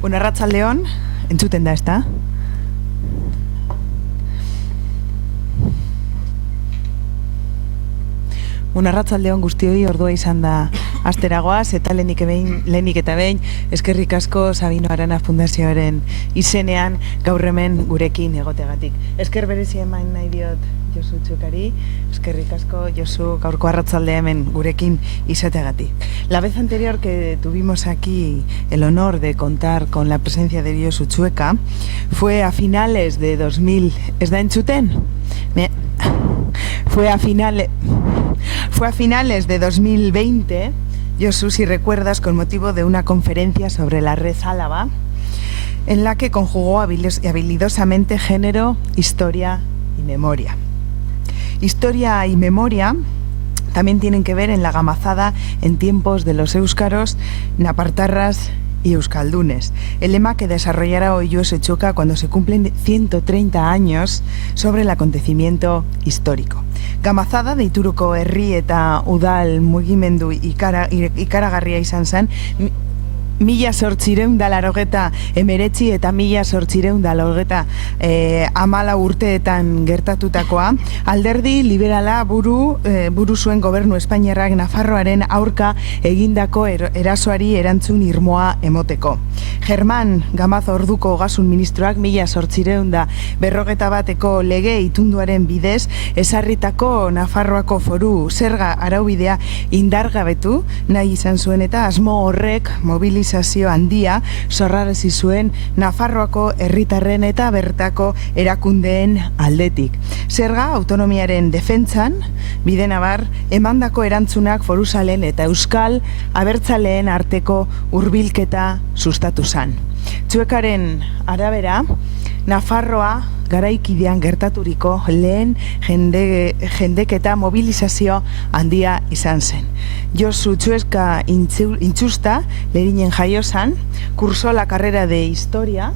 Bueno, arratsaldeon, entzuten da, ezta? Bueno, arratsaldeon guztioi, ordua izan da asteragoaz, eta lehenik eta behin, eskerrik asko Sabino Arana Fundazioaren izenean gaur hemen gurekin egoteagatik. Esker berezia eman nahi diot Josu Txukari, eskerrik asko Josu gaurko arratsaldea hemen gurekin izateagatik. La vez anterior que tuvimos aquí el honor de contar con la presencia de Josu Txueka fue a finales de 2000... ¿Ez da entzuten? Fue a finales de 2020, Josu, si recuerdas, con motivo de una conferencia sobre la red Álava, en la que conjugó habilidosamente género, historia y memoria. Historia y memoria también tienen que ver en la gamazada en tiempos de los éuskaros, napartarras y euskaldunes, el lema que desarrollará hoy Josu Txueka cuando se cumplen 130 años sobre el acontecimiento histórico. Gamazada deituruko herri eta udal mugimendu ikaragarria izan zen, 1889 eta 1894 urteetan gertatutakoa, alderdi liberala buru zuen gobernu Espainiarrak Nafarroaren aurka egindako erasoari erantzun irmoa emoteko. Germán Gamaz orduko ogasun ministroak 1851eko lege itunduaren bidez ezarritako Nafarroako foru zerga araubidea indargabetu nahi izan zuen, eta asmo horrek mobilizazio handia sorrarazi zuen Nafarroako herritarren eta bertako erakundeen aldetik. Zerga autonomiaren defentsan, bidenabar, emandako erantzunak foruzalen eta euskal abertzaleen arteko hurbilketa sustatu zan. Txuekaren arabera, Nafarroa garaikidean gertaturiko lehen jendeketa mobilizazio handia izan zen. Josu Txueka Intxusta, Lerinen jaio zan, cursó la carrera de Historia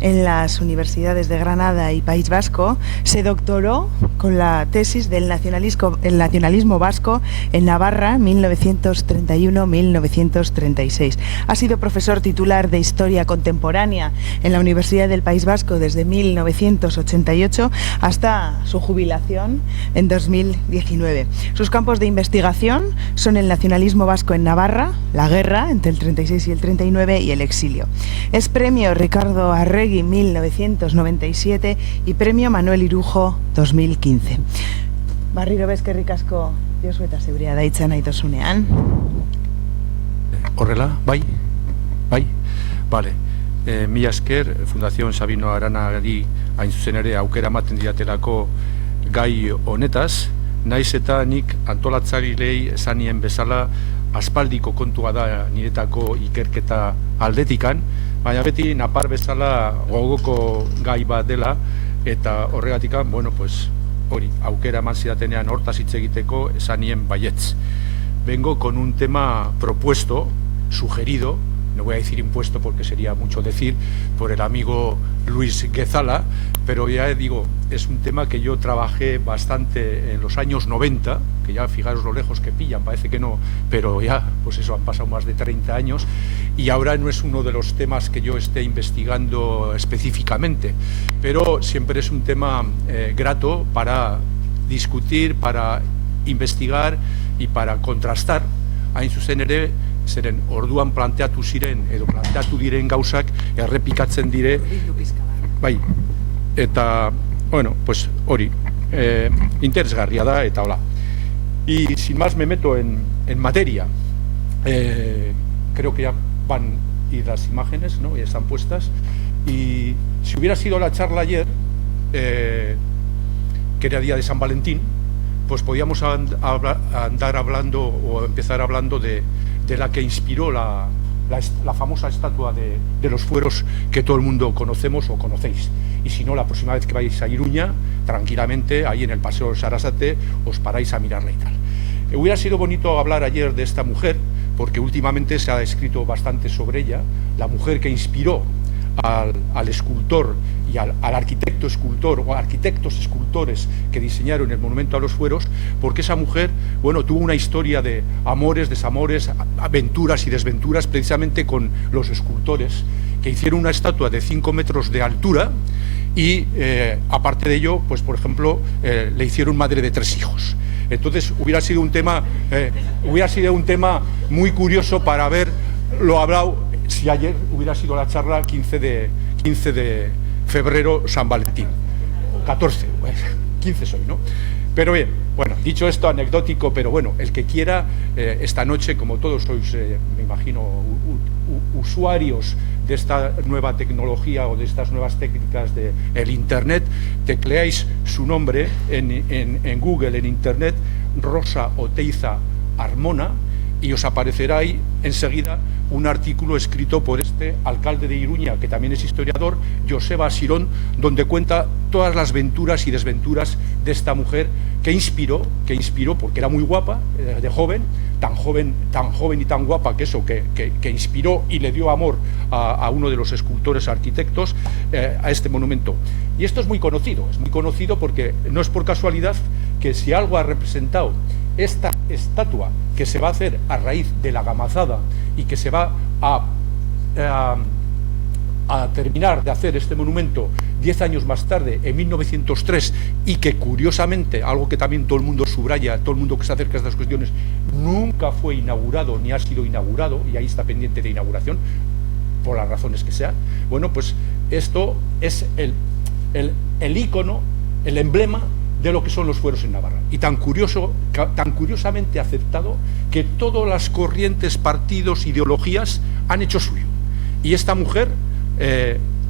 en las universidades de Granada y País Vasco, se doctoró con la tesis del nacionalismo vasco en Navarra 1931-1936. Ha sido profesor titular de Historia Contemporánea en la Universidad del País Vasco desde 1988 hasta su jubilación en 2019. Sus campos de investigación son el nacionalismo vasco en Navarra, la guerra entre el 36 y el 39 y el exilio. Es premio Ricardo Arregui 1997 y premio Manuel Irujo 2015. Barriro eskerrik asko Josu eta zeurea daitzen aitozunean. Horrela, bai. Vale. Mila esker, Fundación Sabino Aranari hain zuzen ere aukera ematen diatelako gai honetaz, naiz eta nik antolatzailei esanien bezala aspaldiko kontua da niretako ikerketa aldetikan, baina beti napar bezala gogoko gai bat dela, eta horregatikan, hori, aukera eman zidatenean hortaz hitz egiteko esanien baietz. Vengo con un tema propuesto, sugerido, no voy a decir impuesto porque sería mucho decir, por el amigo Luis Guezala, pero ya digo, es un tema que yo trabajé bastante en los años 90, que ya fijaros lo lejos que pillan, parece que no, pero ya, pues eso, han pasado más de 30 años, y ahora no es uno de los temas que yo esté investigando específicamente, pero siempre es un tema grato para discutir, para investigar y para contrastar. Hain zuzen ere, zeren orduan planteatu ziren edo planteatu diren gauzak errepikatzen dire, bai, eta, pues hori, interesgarria da, eta hola. Y sin más me meto en materia. Creo que ya van y las imágenes, ¿no? Ya están puestas. Y si hubiera sido la charla ayer, que era día de San Valentín, pues podíamos andar hablando o empezar hablando de la que inspiró la famosa estatua de los fueros que todo el mundo conocemos o conocéis. Y si no, la próxima vez que vais a Iruña, tranquilamente, ahí en el Paseo Sarasate, os paráis a mirarla y tal. Hubiera sido bonito hablar ayer de esta mujer, porque últimamente se ha escrito bastante sobre ella, la mujer que inspiró al escultor y al arquitecto escultor o arquitectos escultores que diseñaron el monumento a los fueros, porque esa mujer, tuvo una historia de amores, desamores, aventuras y desventuras precisamente con los escultores que hicieron una estatua de 5 metros de altura y, aparte de ello, pues por ejemplo, le hicieron madre de 3 hijos. Entonces hubiera sido un tema muy curioso para haberlo hablado si ayer hubiera sido la charla 15 de febrero, San Valentín. 14, pues, 15 soy, ¿no? Pero bien, bueno, dicho esto, anecdótico, pero bueno, el que quiera, esta noche, como todos sois, me imagino, usuarios de esta nueva tecnología o de estas nuevas técnicas del Internet, tecleáis su nombre en Google, en Internet, Rosa Oteiza Armona, y os aparecerá ahí enseguida un artículo escrito por este alcalde de Iruña, que también es historiador, Joseba Sirón, donde cuenta todas las venturas y desventuras de esta mujer que inspiró porque era muy guapa, de joven, tan joven y tan guapa que inspiró y le dio amor a uno de los escultores arquitectos a este monumento. Y esto es muy conocido porque no es por casualidad que si algo ha representado esta estatua que se va a hacer a raíz de la gamazada y que se va a terminar de hacer este monumento 10 años más tarde, en 1903, y que curiosamente, algo que también todo el mundo subraya, todo el mundo que se acerca a estas cuestiones, nunca fue inaugurado ni ha sido inaugurado, y ahí está pendiente de inauguración, por las razones que sean. Bueno, pues esto es el ícono, el emblema de lo que son los fueros en Navarra, y tan curiosamente aceptado que todas las corrientes, partidos, ideologías han hecho suyo. Y esta mujer,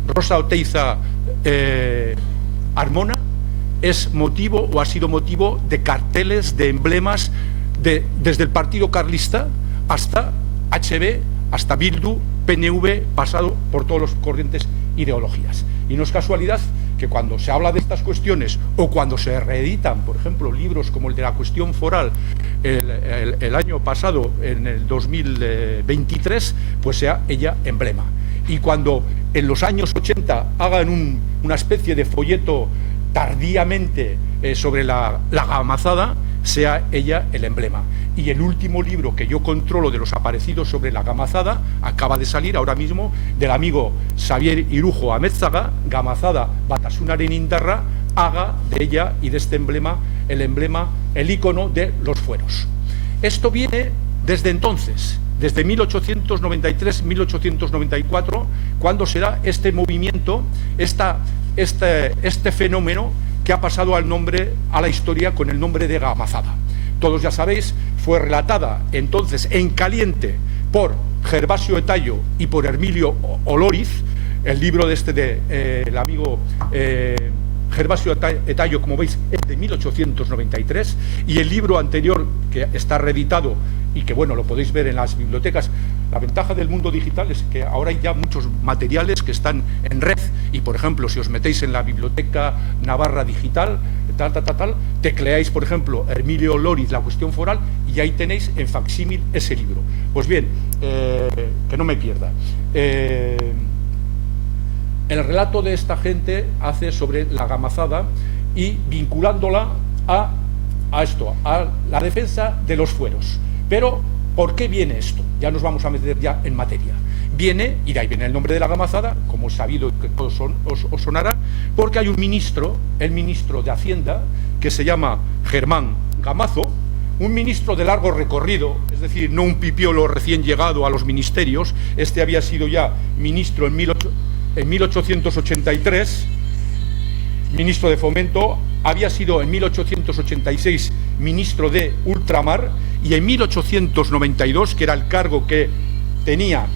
Rosa Oteiza Armona, es motivo o ha sido motivo de carteles, de emblemas, desde el Partido Carlista hasta HB, hasta Bildu, PNV, pasado por todas las corrientes ideologías. Y no es casualidad que cuando se habla de estas cuestiones o cuando se reeditan, por ejemplo, libros como el de la cuestión foral el año pasado, en el 2023, pues sea ella emblema. Y cuando en los años 80 hagan una especie de folleto tardíamente sobre la gamazada, sea ella el emblema. Y el último libro que yo controlo de los aparecidos sobre la gamazada acaba de salir ahora mismo, del amigo Xavier Irujo Amézaga, Gamazada Batasunaren Indarra, haga de ella y de este emblema el ícono de los fueros. Esto viene desde entonces, desde 1893-1894, cuando se da este movimiento, este fenómeno que ha pasado a la historia con el nombre de gamazada. Todos ya sabéis, fue relatada entonces en caliente por Gervasio Etayo y por Hermilio Olóriz. El libro el amigo Gervasio Etayo, como veis, es de 1893, y el libro anterior, que está reeditado y que, bueno, lo podéis ver en las bibliotecas. La ventaja del mundo digital es que ahora hay ya muchos materiales que están en red, y, por ejemplo, si os metéis en la Biblioteca Navarra Digital, tecleáis, por ejemplo, Hermilio Olóriz, la cuestión foral, y ahí tenéis en facsímil ese libro. Pues bien, que no me pierda. El relato de esta gente hace sobre la gamazada y vinculándola a la defensa de los fueros. Pero, ¿por qué viene esto? Ya nos vamos a meter ya en materia. Viene, y de ahí viene el nombre de la gamazada, como sabido que todos os sonará, porque hay un ministro, el ministro de Hacienda, que se llama Germán Gamazo, un ministro de largo recorrido, es decir, no un pipiolo recién llegado a los ministerios. Este había sido ya ministro en 1883, ministro de Fomento, había sido en 1886 ministro de Ultramar, y en 1892, que era el cargo que tenía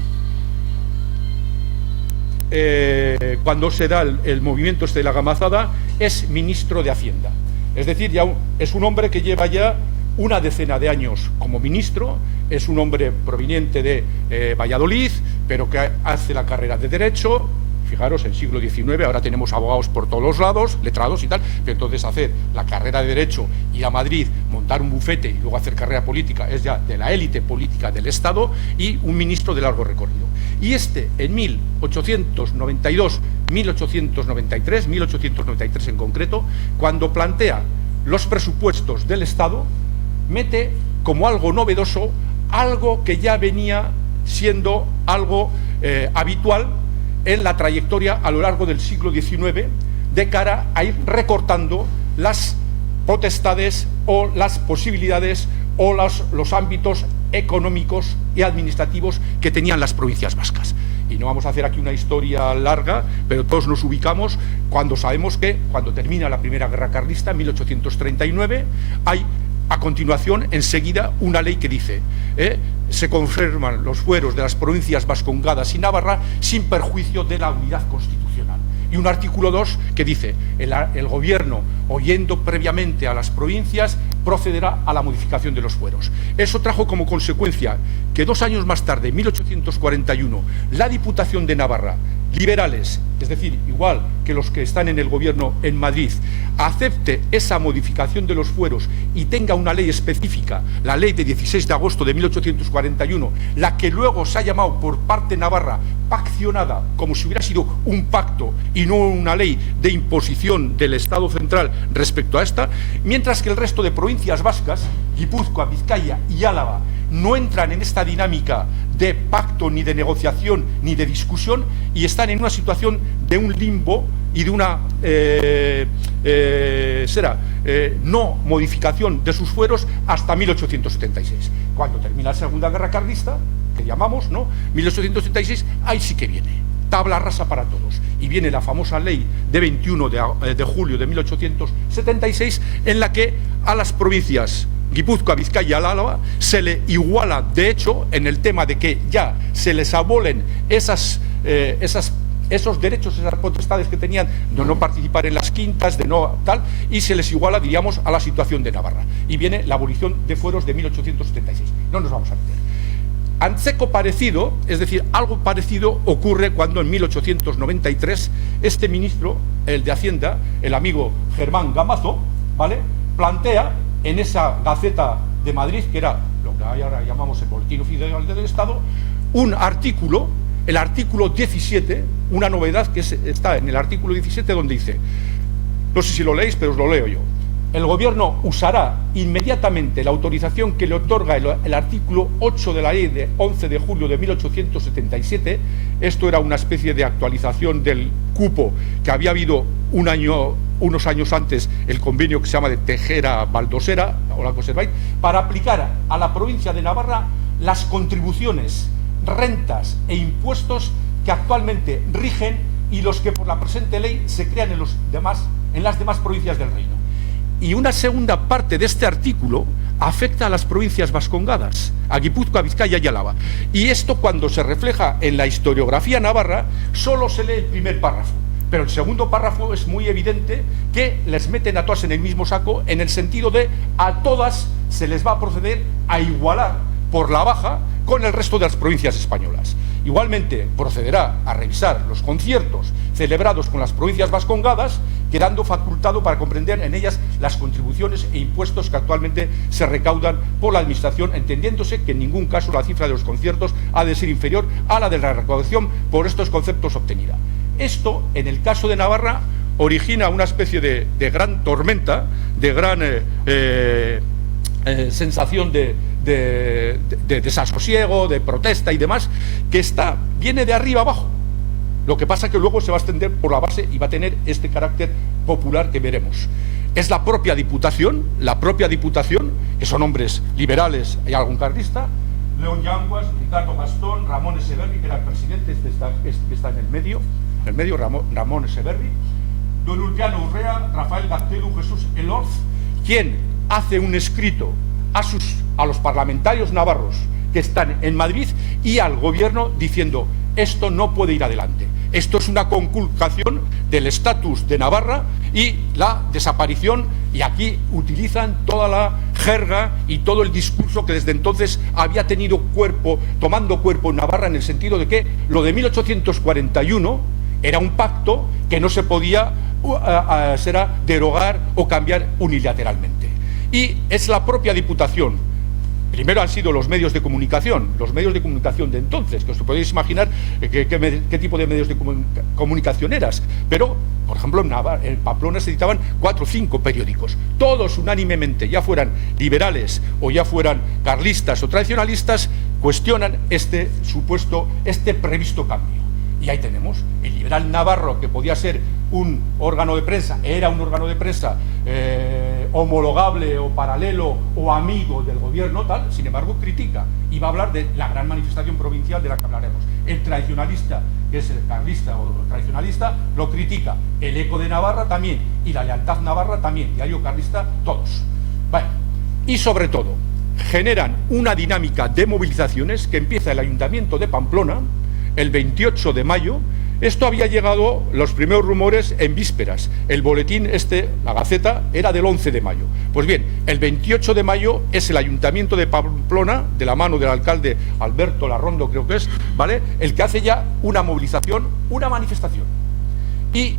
cuando se da el movimiento de la gamazada, es ministro de Hacienda. Es decir, ya es un hombre que lleva ya una decena de años como ministro, es un hombre proveniente de Valladolid, pero que hace la carrera de Derecho. Fijaros, en el siglo XIX ahora tenemos abogados por todos los lados, letrados y tal, pero entonces hacer la carrera de Derecho, ir a Madrid, montar un bufete y luego hacer carrera política es ya de la élite política del Estado, y un ministro de largo recorrido. Y en 1892, 1893 en concreto, cuando plantea los presupuestos del Estado, mete como algo novedoso algo que ya venía siendo algo habitual, en la trayectoria a lo largo del siglo XIX de cara a ir recortando las potestades o las posibilidades o los ámbitos económicos y administrativos que tenían las provincias vascas. Y no vamos a hacer aquí una historia larga, pero todos nos ubicamos cuando sabemos que cuando termina la Primera Guerra Carlista, en 1839, hay a continuación, enseguida, una ley que dice se conservan los fueros de las provincias vascongadas y Navarra sin perjuicio de la unidad constitucional. Y un artículo 2 que dice el gobierno, oyendo previamente a las provincias, procederá a la modificación de los fueros. Eso trajo como consecuencia que 2 años más tarde, en 1841, la Diputación de Navarra, liberales, es decir, igual que los que están en el gobierno en Madrid, acepte esa modificación de los fueros y tenga una ley específica, la ley de 16 de agosto de 1841, la que luego se ha llamado por parte navarra paccionada, como si hubiera sido un pacto y no una ley de imposición del Estado central respecto a esta, mientras que el resto de provincias vascas, Guipúzcoa, Vizcaya y Álava, no entran en esta dinámica de pacto, ni de negociación, ni de discusión, y están en una situación de un limbo y de una no modificación de sus fueros hasta 1876. Cuando termina la Segunda Guerra Carlista, que llamamos, ¿no? 1876, ahí sí que viene tabla rasa para todos. Y viene la famosa ley de 21 de julio de 1876, en la que a las provincias Guipúzcoa, Vizcaya y Álava se le iguala, de hecho, en el tema de que ya se les abolen esos derechos, esas potestades que tenían de no participar en las quintas, de no tal, y se les iguala, diríamos, a la situación de Navarra. Y viene la abolición de fueros de 1876. No nos vamos a meter. Anseco parecido, es decir, algo parecido ocurre cuando en 1893 este ministro, el de Hacienda, el amigo Germán Gamazo, ¿vale?, plantea en esa Gaceta de Madrid, que era lo que ahora llamamos el Boletín Oficial del Estado, un artículo, el artículo 17, una novedad que está en el artículo 17, donde dice, no sé si lo leéis, pero os lo leo yo: el gobierno usará inmediatamente la autorización que le otorga el artículo 8 de la ley de 11 de julio de 1877, esto era una especie de actualización del cupo que había habido unos años antes, el convenio que se llama de Tejera-Baldosera, o la conserváis, para aplicar a la provincia de Navarra las contribuciones, rentas e impuestos que actualmente rigen y los que por la presente ley se crean en las demás provincias del reino. Y una segunda parte de este artículo afecta a las provincias vascongadas, a Guipúzcoa, Vizcaya y Álava. Y esto, cuando se refleja en la historiografía navarra, solo se lee el primer párrafo. Pero el segundo párrafo es muy evidente que les meten a todas en el mismo saco, en el sentido de a todas se les va a proceder a igualar por la baja con el resto de las provincias españolas. Igualmente procederá a revisar los conciertos celebrados con las provincias vascongadas, quedando facultado para comprender en ellas las contribuciones e impuestos que actualmente se recaudan por la Administración, entendiéndose que en ningún caso la cifra de los conciertos ha de ser inferior a la de la recaudación por estos conceptos obtenida. Esto, en el caso de Navarra, origina una especie de gran tormenta, de gran sensación de desasosiego, de protesta y demás, que viene de arriba abajo. Lo que pasa es que luego se va a extender por la base y va a tener este carácter popular que veremos. Es la propia Diputación, que son hombres liberales y algún carlista, León Yanguas, Ricardo Gastón, Ramón Echeverri, que era el presidente, que está en el medio, Ramón Echeverri, don Ulpiano Urrea, Rafael Gaztelu, Jesús Elorz, quien hace un escrito a los parlamentarios navarros que están en Madrid y al gobierno diciendo: esto no puede ir adelante, esto es una conculcación del estatus de Navarra y la desaparición, y aquí utilizan toda la jerga y todo el discurso que desde entonces había tomando cuerpo en Navarra, en el sentido de que lo de 1841 era un pacto que no se podía derogar o cambiar unilateralmente. Y es la propia Diputación. Primero han sido los medios de comunicación de entonces, que os podéis imaginar qué tipo de medios de comunicación eras. Pero, por ejemplo, en Pamplona se editaban 4 o 5 periódicos. Todos unánimemente, ya fueran liberales o ya fueran carlistas o tradicionalistas, cuestionan este previsto cambio. Y ahí tenemos el Liberal Navarro, que podía ser un órgano de prensa, era un órgano de prensa homologable o paralelo o amigo del gobierno, tal, sin embargo critica y va a hablar de la gran manifestación provincial de la que hablaremos. El tradicionalista, que es el carlista o tradicionalista, lo critica. El Eco de Navarra también, y la Lealtad Navarra también, diario carlista, todos. Bueno, y sobre todo, generan una dinámica de movilizaciones que empieza el Ayuntamiento de Pamplona el 28 de mayo. Esto había llegado, los primeros rumores, en vísperas. El boletín la Gaceta, era del 11 de mayo. Pues bien, el 28 de mayo es el Ayuntamiento de Pamplona, de la mano del alcalde Alberto Larrondo, creo que es, ¿vale?, el que hace ya una movilización, una manifestación. Y,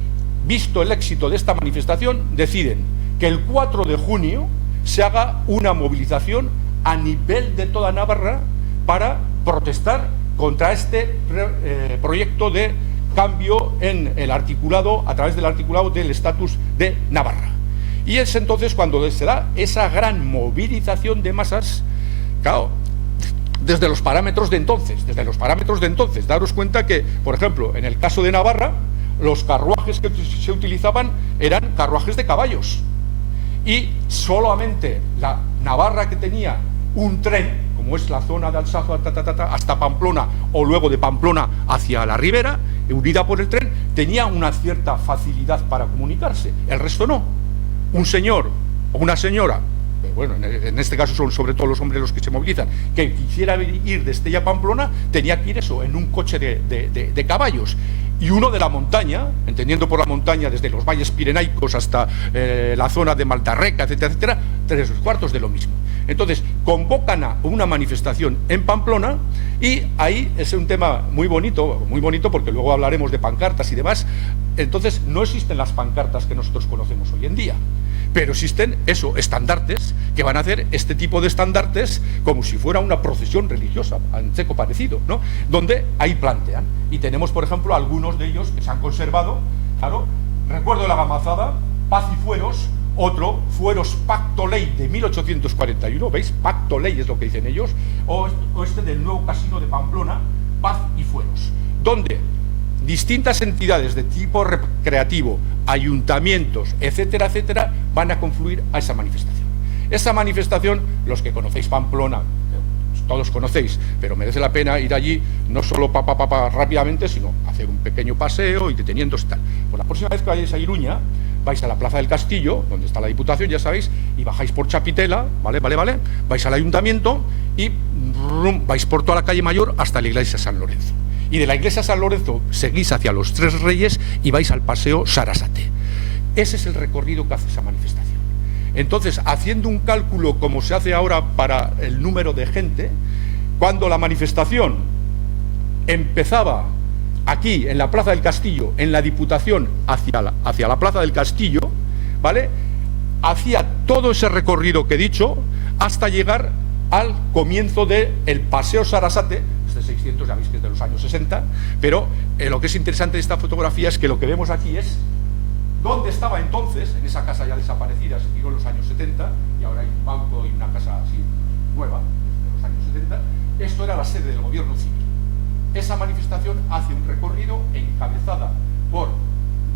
visto el éxito de esta manifestación, deciden que el 4 de junio se haga una movilización a nivel de toda Navarra para protestar contra este proyecto de cambio en el articulado, a través del articulado del estatus de Navarra. Y es entonces cuando se da esa gran movilización de masas, claro, desde los parámetros de entonces, daros cuenta que, por ejemplo, en el caso de Navarra, los carruajes que se utilizaban eran carruajes de caballos, y solamente la Navarra que tenía un tren, como es la zona de Alsacia hasta Pamplona, o luego de Pamplona hacia la ribera, unida por el tren, tenía una cierta facilidad para comunicarse. El resto no. Un señor o una señora, bueno, en este caso son sobre todo los hombres los que se movilizan, que quisiera ir de Estella a Pamplona, tenía que ir eso, en un coche de caballos. Y uno de la montaña, entendiendo por la montaña desde los valles pirenaicos hasta la zona de Maltarreca, etcétera, etcétera, 3/4 de lo mismo. Entonces, convocan a una manifestación en Pamplona, y ahí es un tema muy bonito porque luego hablaremos de pancartas y demás. Entonces, no existen las pancartas que nosotros conocemos hoy en día, pero existen estandartes, que van a hacer este tipo de estandartes como si fuera una procesión religiosa, en seco parecido, ¿no?, donde ahí plantean. Y tenemos, por ejemplo, algunos de ellos que se han conservado. Claro, recuerdo la gamazada, Paz y Fueros, otro, Fueros Pacto Ley de 1841, ¿veis? Pacto Ley es lo que dicen ellos, o este del nuevo casino de Pamplona, Paz y Fueros, donde distintas entidades de tipo recreativo, ayuntamientos, etcétera, etcétera, van a confluir a esa manifestación. Esa manifestación, los que conocéis Pamplona, todos conocéis, pero merece la pena ir allí, no solo rápidamente, sino hacer un pequeño paseo y deteniéndose y tal. Pues la próxima vez que vayáis a Iruña, vais a la Plaza del Castillo, donde está la Diputación, ya sabéis, y bajáis por Chapitela, ¿vale? Vais al Ayuntamiento y vais por toda la calle Mayor hasta la Iglesia San Lorenzo. Y de la Iglesia San Lorenzo seguís hacia los Tres Reyes y vais al Paseo Sarasate. Ese es el recorrido que hace esa manifestación. Entonces, haciendo un cálculo como se hace ahora para el número de gente, cuando la manifestación empezaba aquí, en la Plaza del Castillo, en la Diputación, hacia la Plaza del Castillo, ¿vale?, hacía todo ese recorrido que he dicho hasta llegar al comienzo del Paseo Sarasate. Este 600 ya veis que es de los años 60, pero lo que es interesante de esta fotografía es que lo que vemos aquí es dónde estaba entonces, en esa casa ya desaparecida, se tiró en los años 70, y ahora hay un banco y una casa así nueva, de los años 70, esto era la sede del gobierno civil. Esa manifestación hace un recorrido encabezada por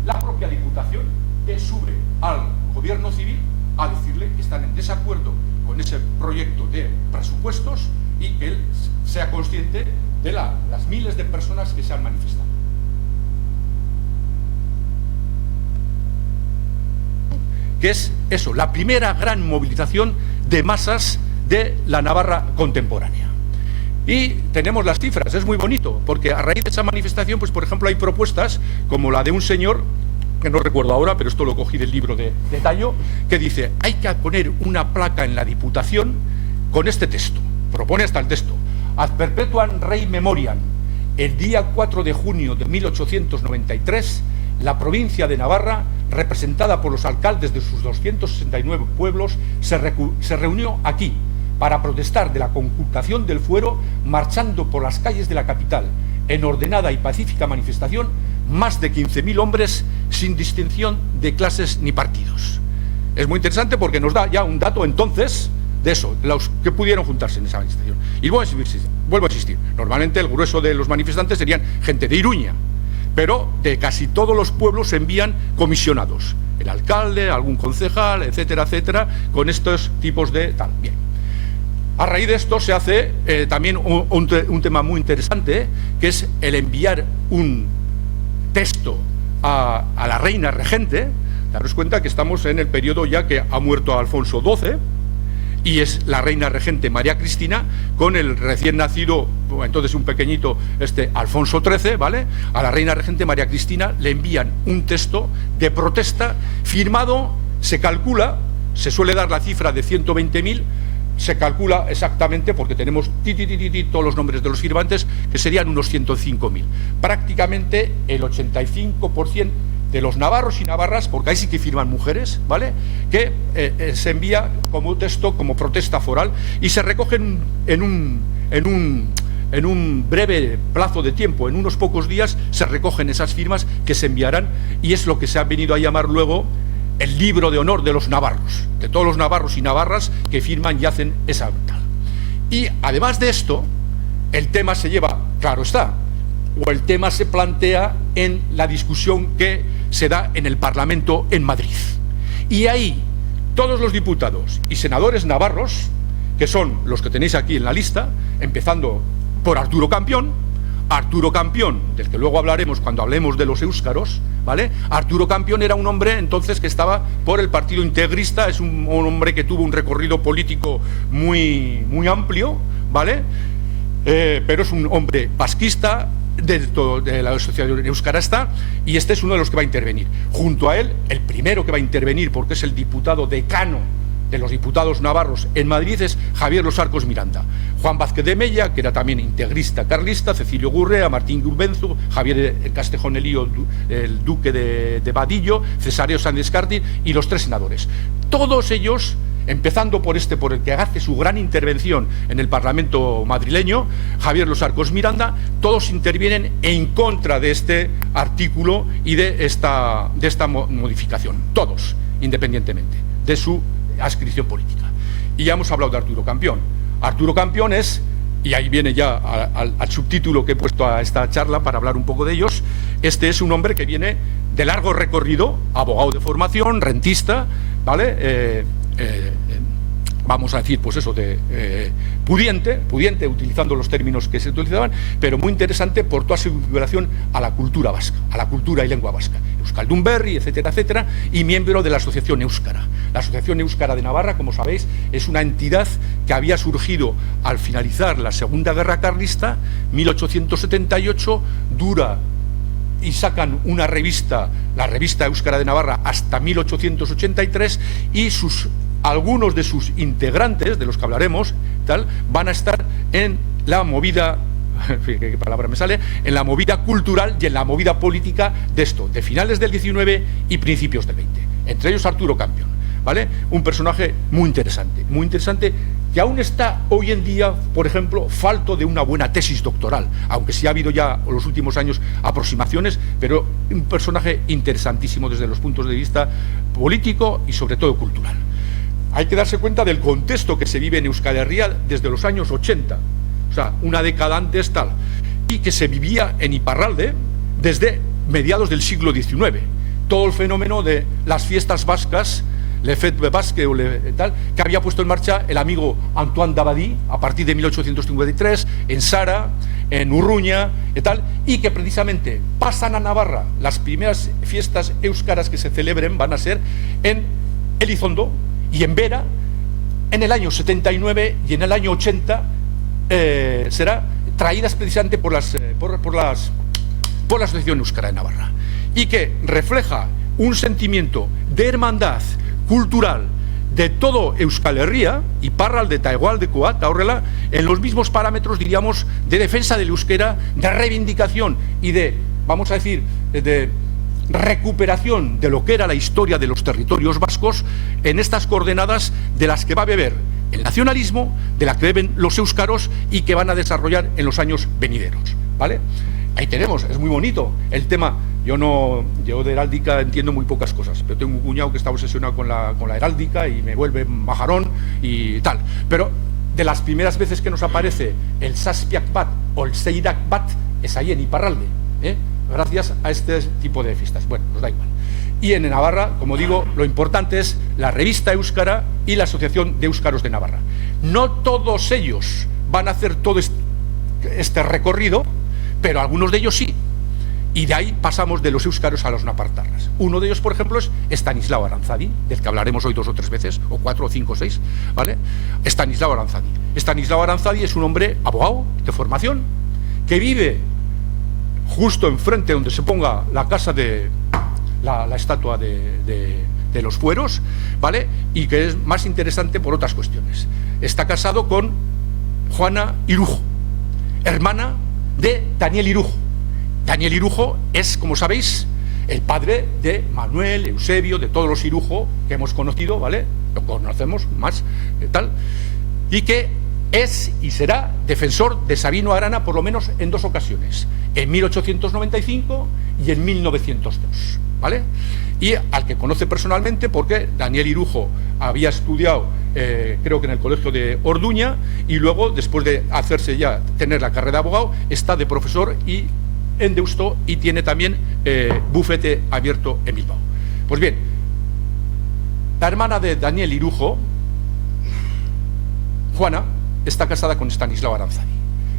la propia Diputación, que sube al gobierno civil a decirle que están en desacuerdo con ese proyecto de presupuestos y que él sea consciente de las miles de personas que se han manifestado. Que es eso, la primera gran movilización de masas de la Navarra contemporánea. Y tenemos las cifras, es muy bonito, porque a raíz de esa manifestación, pues por ejemplo hay propuestas como la de un señor, que no recuerdo ahora, pero esto lo cogí del libro de Tallo, que dice, hay que poner una placa en la Diputación con este texto, propone hasta el texto, ad perpetuam rei memoriam, el día 4 de junio de 1893, la provincia de Navarra, representada por los alcaldes de sus 269 pueblos, se reunió aquí para protestar de la conculcación del fuero, marchando por las calles de la capital en ordenada y pacífica manifestación, más de 15.000 hombres sin distinción de clases ni partidos. Es muy interesante porque nos da ya un dato entonces de eso, los que pudieron juntarse en esa manifestación. Y vuelvo a insistir, normalmente el grueso de los manifestantes serían gente de Iruña, pero de casi todos los pueblos se envían comisionados, el alcalde, algún concejal, etcétera, etcétera, con estos tipos de tal. Bien. A raíz de esto se hace también un tema muy interesante, que es el enviar un texto a la reina regente. Daros cuenta que estamos en el periodo ya que ha muerto Alfonso XII, y es la reina regente María Cristina, con el recién nacido, entonces un pequeñito, Alfonso XIII, ¿vale? A la reina regente María Cristina le envían un texto de protesta firmado, se calcula, se suele dar la cifra de 120.000, se calcula exactamente, porque tenemos todos los nombres de los firmantes, que serían unos 105.000. Prácticamente el 85% de los navarros y navarras, porque ahí sí que firman mujeres, ¿vale?, que se envía como texto, como protesta foral, y se recogen en un breve plazo de tiempo, en unos pocos días, se recogen esas firmas que se enviarán, y es lo que se ha venido a llamar luego el libro de honor de los navarros, de todos los navarros y navarras que firman y hacen esa tal. Y además de esto, el tema se lleva, claro está, o el tema se plantea en la discusión que se da en el Parlamento en Madrid. Y ahí todos los diputados y senadores navarros, que son los que tenéis aquí en la lista, empezando por Arturo Campión, del que luego hablaremos cuando hablemos de los éuskaros, ¿vale? Arturo Campión era un hombre entonces que estaba por el Partido Integrista, es un hombre que tuvo un recorrido político muy amplio, ¿vale? Pero es un hombre vasquista, de la asociación euskarasta, y este es uno de los que va a intervenir. Junto a él, el primero que va a intervenir, porque es el diputado decano de los diputados navarros en Madrid, es Javier Los Arcos Miranda. Juan Vázquez de Mella, que era también integrista carlista, Cecilio Gurrea, Martín Gurbenzu, Javier Castejón Elío, el duque de Vadillo, Cesáreo Sánchez Cártir, y los tres senadores. Todos ellos, empezando por el que hace su gran intervención en el Parlamento madrileño, Javier Los Arcos Miranda, todos intervienen en contra de este artículo y de esta modificación, todos, independientemente de su adscripción política. Y ya hemos hablado de Arturo Campión. Arturo Campión es, y ahí viene ya al subtítulo que he puesto a esta charla para hablar un poco de ellos, es un hombre que viene de largo recorrido, abogado de formación, rentista, ¿vale?, vamos a decir, pues eso, pudiente, utilizando los términos que se utilizaban, pero muy interesante por toda su vinculación a la cultura vasca, a la cultura y lengua vasca. Euskaldun Berri, etcétera, etcétera, y miembro de la Asociación Euskara. La Asociación Euskara de Navarra, como sabéis, es una entidad que había surgido al finalizar la Segunda Guerra Carlista, 1878, dura y sacan una revista, la revista Euskara de Navarra, hasta 1883, y algunos de sus integrantes, de los que hablaremos, van a estar en la movida, ¿qué palabra me sale?, en la movida cultural y en la movida política de esto, de finales del 19 y principios del 20. Entre ellos Arturo Campión, ¿vale? Un personaje muy interesante, que aún está hoy en día, por ejemplo, falto de una buena tesis doctoral, aunque sí ha habido ya en los últimos años aproximaciones, pero un personaje interesantísimo desde los puntos de vista político y sobre todo cultural. Hay que darse cuenta del contexto que se vive en Euskal Herria desde los años 80, o sea, una década antes tal, y que se vivía en Iparralde desde mediados del siglo XIX. Todo el fenómeno de las fiestas vascas, Le Fête Basque o tal, que había puesto en marcha el amigo Antoine Dabadí a partir de 1853, en Sara, en Urruña y tal, y que precisamente pasan a Navarra. Las primeras fiestas euskaras que se celebren van a ser en Elizondo y en Vera en el año 79, y en el año 80 será traídas precisamente por la Asociación Euskara de Navarra, y que refleja un sentimiento de hermandad cultural de todo Euskal Herria, Iparralde eta Hegoaldekoa, eta horrela, en los mismos parámetros, diríamos, de defensa del euskera, de reivindicación y de, vamos a decir, de recuperación de lo que era la historia de los territorios vascos, en estas coordenadas de las que va a beber el nacionalismo, de las que beben los éuskaros y que van a desarrollar en los años venideros, ¿vale? Ahí tenemos, es muy bonito el tema. Yo de heráldica entiendo muy pocas cosas, pero tengo un cuñado que está obsesionado con la heráldica y me vuelve majarón y tal. Pero de las primeras veces que nos aparece el Saspiak Bat o el Seirak Bat es ahí en Iparralde, gracias a este tipo de fiestas. Bueno, nos da igual. Y en Navarra, como digo, lo importante es la revista Euskara y la Asociación de Euskaros de Navarra. No todos ellos van a hacer todo este recorrido, pero algunos de ellos sí. Y de ahí pasamos de los euskaros a los napartarras. Uno de ellos, por ejemplo, es Estanislao Aranzadi, del que hablaremos hoy 2 o 3 veces, o 4 o 5 o 6, ¿vale? Estanislao Aranzadi. Estanislao Aranzadi es un hombre abogado de formación que vive justo enfrente donde se ponga la casa de la estatua de los fueros, ¿vale? Y que es más interesante por otras cuestiones. Está casado con Juana Irujo, hermana de Daniel Irujo. Daniel Irujo es, como sabéis, el padre de Manuel, Eusebio, de todos los Irujo que hemos conocido, ¿vale? Lo conocemos más, tal, y que es y será defensor de Sabino Arana por lo menos en 2 ocasiones, en 1895 y en 1902, ¿vale? Y al que conoce personalmente porque Daniel Irujo había estudiado, creo que en el colegio de Orduña, y luego, después de hacerse ya, tener la carrera de abogado, está de profesor y en Deusto, y tiene también bufete abierto en Bilbao. Pues bien, la hermana de Daniel Irujo, Juana, está casada con Estanislao Aranzadi,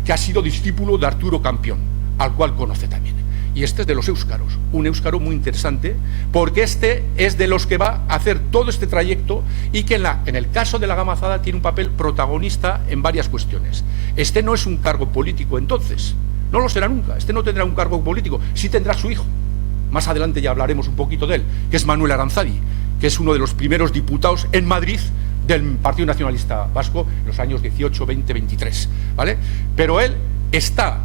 que ha sido discípulo de Arturo Campión, al cual conoce también. Y este es de los éuskaros, un éuskaro muy interesante, porque este es de los que va a hacer todo este trayecto y que en el caso de la Gamazada tiene un papel protagonista en varias cuestiones. Este no es un cargo político entonces, no lo será nunca, este no tendrá un cargo político, sí tendrá su hijo. Más adelante ya hablaremos un poquito de él, que es Manuel Aranzadi, que es uno de los primeros diputados en Madrid del Partido Nacionalista Vasco en los años 18, 20, 23, ¿vale? Pero él está,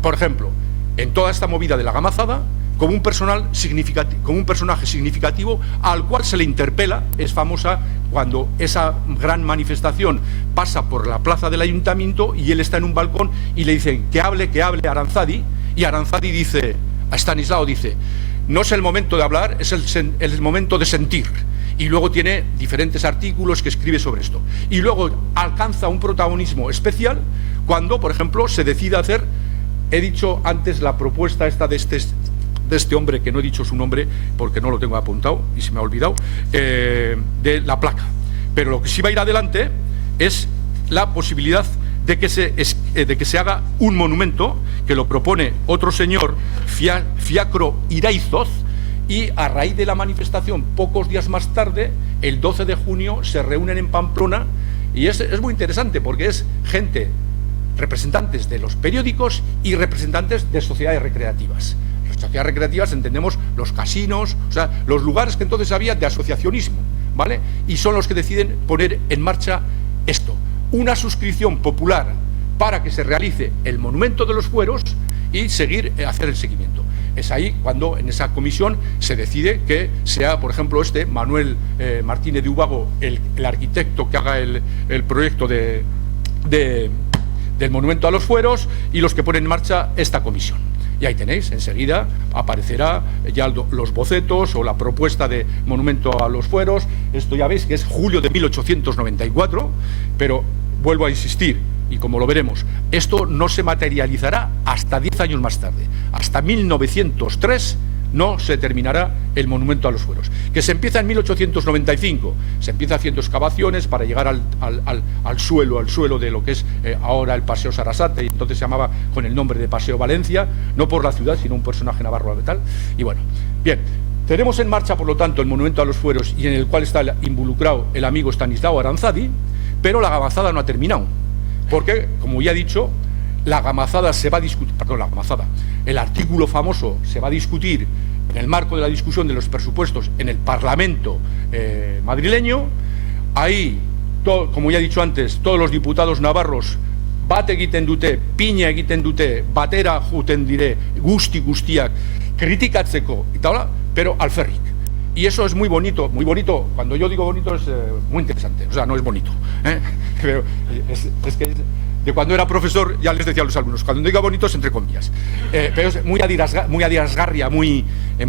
por ejemplo, en toda esta movida de la Gamazada como un personaje significativo al cual se le interpela. Es famosa cuando esa gran manifestación pasa por la plaza del ayuntamiento y él está en un balcón y le dicen que hable Aranzadi, y Aranzadi dice, a Estanislao dice, no es el momento de hablar, es el momento de sentir. Y luego tiene diferentes artículos que escribe sobre esto. Y luego alcanza un protagonismo especial cuando, por ejemplo, se decide hacer, he dicho antes la propuesta esta de este hombre, que no he dicho su nombre porque no lo tengo apuntado y se me ha olvidado, de la placa. Pero lo que sí va a ir adelante es la posibilidad de que se haga un monumento, que lo propone otro señor, Fiacro Iraizoz, y a raíz de la manifestación, pocos días más tarde, el 12 de junio, se reúnen en Pamplona, y es muy interesante porque es gente, representantes de los periódicos y representantes de sociedades recreativas. Las sociedades recreativas entendemos los casinos, o sea, los lugares que entonces había de asociacionismo, ¿vale? Y son los que deciden poner en marcha esto, una suscripción popular para que se realice el monumento de los fueros y hacer el seguimiento. Es ahí cuando en esa comisión se decide que sea, por ejemplo, Manuel Martínez de Ubago, el arquitecto que haga el proyecto del monumento a los fueros, y los que ponen en marcha esta comisión. Y ahí tenéis, enseguida aparecerá ya los bocetos o la propuesta de monumento a los fueros. Esto ya veis que es julio de 1894, pero vuelvo a insistir, y como lo veremos, esto no se materializará hasta 10 años más tarde. Hasta 1903 no se terminará el monumento a los fueros, que se empieza en 1895, se empieza haciendo excavaciones para llegar al suelo de lo que es ahora el Paseo Sarasate, y entonces se llamaba con el nombre de Paseo Valencia, no por la ciudad, sino un personaje navarro y tal. Y bueno, bien, tenemos en marcha, por lo tanto, el monumento a los fueros, y en el cual está involucrado el amigo Estanislao Aranzadi, pero la Gamazada no ha terminado, porque, como ya he dicho, la Gamazada se va a discutir, el artículo famoso se va a discutir en el marco de la discusión de los presupuestos en el Parlamento madrileño. Ahí, como ya he dicho antes, todos los diputados navarros bate egiten dute, piña egiten dute, batera juten dire, guztiak, kritikatzeko, y tal, pero alferrik. Y eso es muy bonito, cuando yo digo bonito es muy interesante, o sea, no es bonito, pero es que de cuando era profesor ya les decía a los alumnos, cuando diga bonito es entre comillas, pero es muy adirasgarria, muy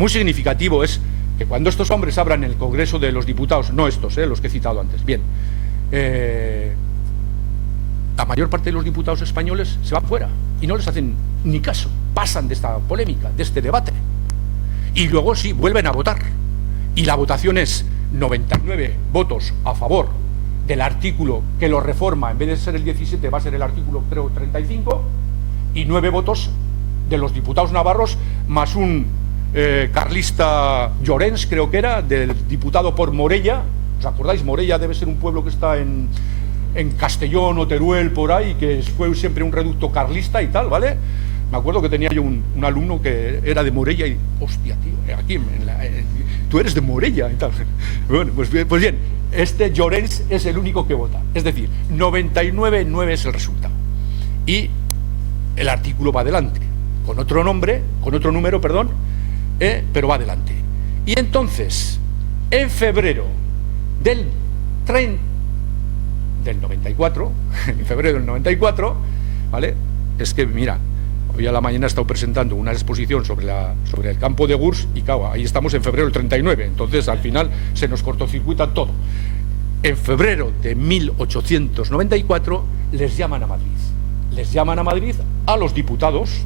significativo, es que cuando estos hombres abran el Congreso de los Diputados, no estos, los que he citado antes, bien, la mayor parte de los diputados españoles se van fuera y no les hacen ni caso. pasan de esta polémica, de este debate. Y luego sí, vuelven a votar. Y la votación es 99 votos a favor del artículo que lo reforma, en vez de ser el 17 va a ser el artículo, creo, 35, y 9 votos de los diputados navarros, más un carlista Llorens, creo que era, del diputado por Morella. ¿Os acordáis? Morella debe ser un pueblo que está en Castellón o Teruel, por ahí, que fue siempre un reducto carlista y tal, ¿vale? Me acuerdo que tenía yo un alumno que era de Morella y, hostia, tío, aquí tú eres de Morella y tal. Bueno, pues bien, este Llorens es el único que vota. Es decir, 99-9 es el resultado. Y el artículo va adelante, con otro número, perdón, pero va adelante. Y entonces, en febrero del 94, en febrero del 94, ¿vale? Es que, mira, hoy a la mañana he estado presentando una exposición sobre el campo de Gurs y, claro, ahí estamos en febrero del 39, entonces al final se nos cortocircuita todo. En febrero de 1894 les llaman a Madrid. Les llaman a Madrid a los diputados,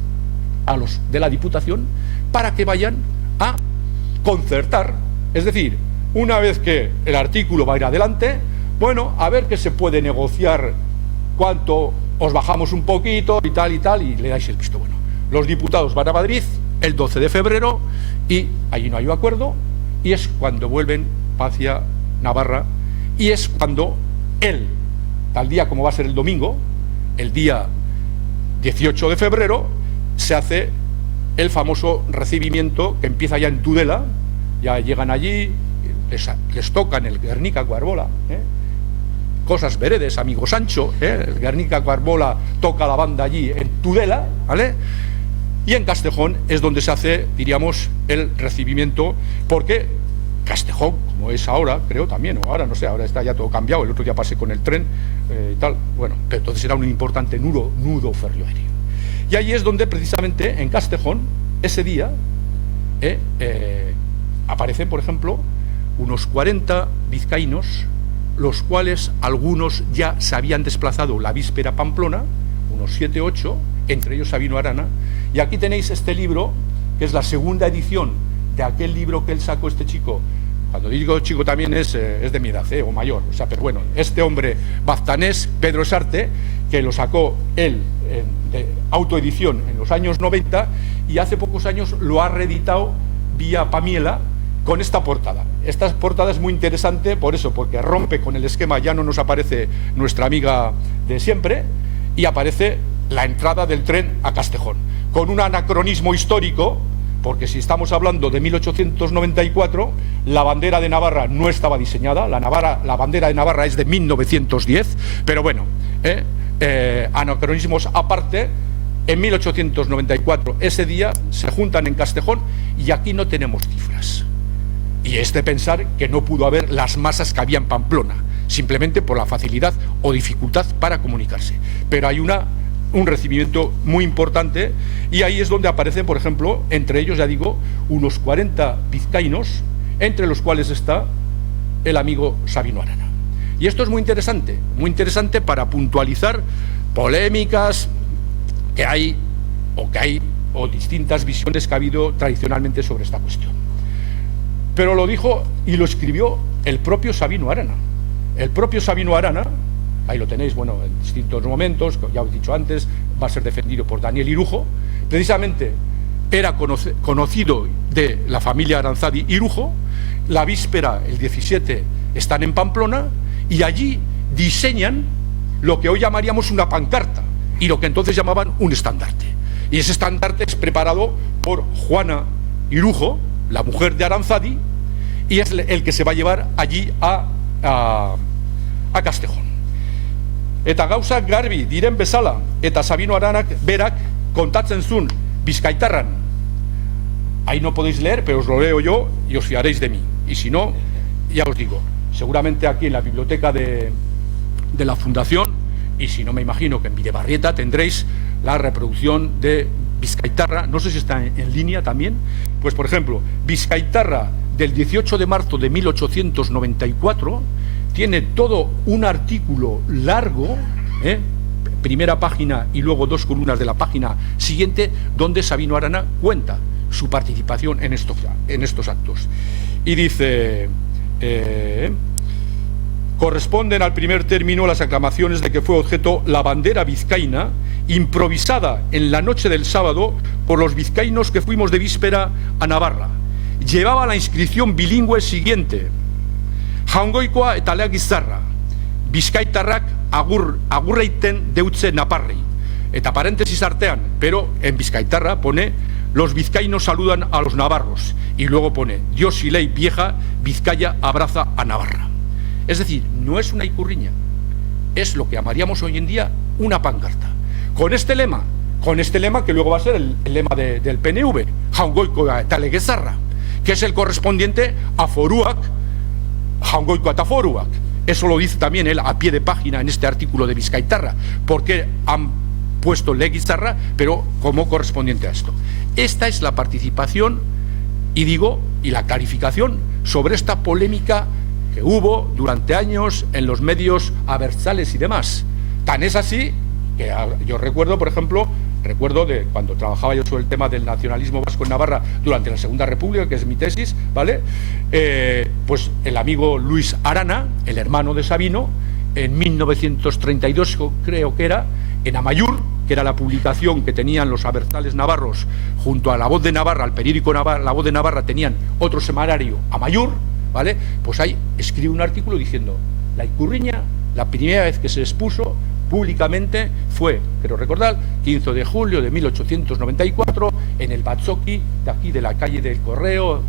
a los de la Diputación, para que vayan a concertar, es decir, una vez que el artículo va a ir adelante, bueno, a ver qué se puede negociar, cuánto os bajamos un poquito y tal, y le dais el visto bueno. Los diputados van a Madrid el 12 de febrero y allí no hay un acuerdo, y es cuando vuelven hacia Navarra, y es cuando tal día como va a ser el domingo, el día 18 de febrero, se hace el famoso recibimiento que empieza ya en Tudela. Ya llegan allí, les tocan el Guernica Coarbola, cosas veredes, amigo Sancho, el Guernica Coarbola toca la banda allí en Tudela, ¿vale? Y en Castejón es donde se hace, diríamos, el recibimiento, porque Castejón, como es ahora, creo también, o ahora no sé, ahora está ya todo cambiado, el otro día pasé con el tren y tal, bueno, pero entonces era un importante nudo ferroviario. Y ahí es donde precisamente en Castejón, ese día, aparecen, por ejemplo, unos 40 vizcaínos, los cuales algunos ya se habían desplazado la víspera a Pamplona, unos 7 o 8, entre ellos Sabino Arana, y aquí tenéis este libro, que es la segunda edición de aquel libro que él sacó, este chico. Cuando digo chico también es de mi edad, o mayor, o sea, pero bueno, este hombre baztanés, Pedro Sarte, que lo sacó él de autoedición en los años 90, y hace pocos años lo ha reeditado vía Pamiela con esta portada. Esta portada es muy interesante por eso, porque rompe con el esquema, ya no nos aparece nuestra amiga de siempre, y aparece la entrada del tren a Castejón, con un anacronismo histórico, porque si estamos hablando de 1894, la bandera de Navarra no estaba diseñada, la bandera de Navarra es de 1910, pero bueno, anacronismos aparte, en 1894, ese día, se juntan en Castejón y aquí no tenemos cifras. Y es de pensar que no pudo haber las masas que había en Pamplona, simplemente por la facilidad o dificultad para comunicarse. Pero hay un recibimiento muy importante, y ahí es donde aparecen, por ejemplo, entre ellos, ya digo, unos 40 vizcaínos, entre los cuales está el amigo Sabino Arana. Y esto es muy interesante para puntualizar polémicas que hay o distintas visiones que ha habido tradicionalmente sobre esta cuestión. Pero lo dijo y lo escribió el propio Sabino Arana. El propio Sabino Arana, ahí lo tenéis, bueno, en distintos momentos, ya os he dicho antes, va a ser defendido por Daniel Irujo. Precisamente era conocido de la familia Aranzadi Irujo. La víspera, el 17, están en Pamplona y allí diseñan lo que hoy llamaríamos una pancarta y lo que entonces llamaban un estandarte. Y ese estandarte es preparado por Juana Irujo, la mujer de Aranzadi, y es el que se va a llevar allí a Castejón. Eta gauzak garbi diren bezala, eta Sabino Aranak berak kontatzen zuen bizkaitarran. Ahí no podéis leer, pero os lo leo yo y os fiaréis de mí. Y si no, ya os digo, seguramente aquí en la biblioteca de la Fundación, y si no, me imagino que en Bidebarrieta tendréis la reproducción de Bizkaitarra, no sé si está en línea también. Pues, por ejemplo, Bizkaitarra del 18 de marzo de 1894 tiene todo un artículo largo, primera página y luego 2 columnas de la página siguiente, donde Sabino Arana cuenta su participación en estos actos. Y dice, corresponden al primer término las aclamaciones de que fue objeto la bandera vizcaína, improvisada en la noche del sábado por los vizcaínos que fuimos de víspera a Navarra. Llevaba la inscripción bilingüe siguiente: Jaungoikoa eta Leagizarra, Bizkaitarrak agurreiten deutze naparrei. Eta paréntesis artean, pero en Bizkaitarra pone: los vizcaínos saludan a los navarros. Y luego pone: Dios y ley vieja, Vizcaya abraza a Navarra. Es decir, no es una ikurriña, es lo que llamaríamos hoy en día una pancarta. Con este lema que luego va a ser el lema del PNV, Jaungoikoa eta Leagizarra, que es el correspondiente a Foruak, Jaungoikoa eta Foruak. Eso lo dice también él a pie de página en este artículo de Bizkaitarra, porque han puesto Leagizarra, pero como correspondiente a esto. Esta es la participación y la clarificación sobre esta polémica que hubo durante años en los medios abertzales y demás. Tan es así que yo recuerdo, por ejemplo, de cuando trabajaba yo sobre el tema del nacionalismo vasco en Navarra durante la Segunda República, que es mi tesis, ¿vale? Pues el amigo Luis Arana, el hermano de Sabino, en 1932 creo que era, en Amaiur, que era la publicación que tenían los abertzales navarros junto a La Voz de Navarra, al periódico La Voz de Navarra, tenían otro semanario, Amaiur, ¿vale? Pues ahí escribe un artículo diciendo: la ikurriña, la primera vez que se expuso públicamente fue, quiero recordar, 15 de julio de 1894, en el Batzoki, de aquí de la calle del Correo,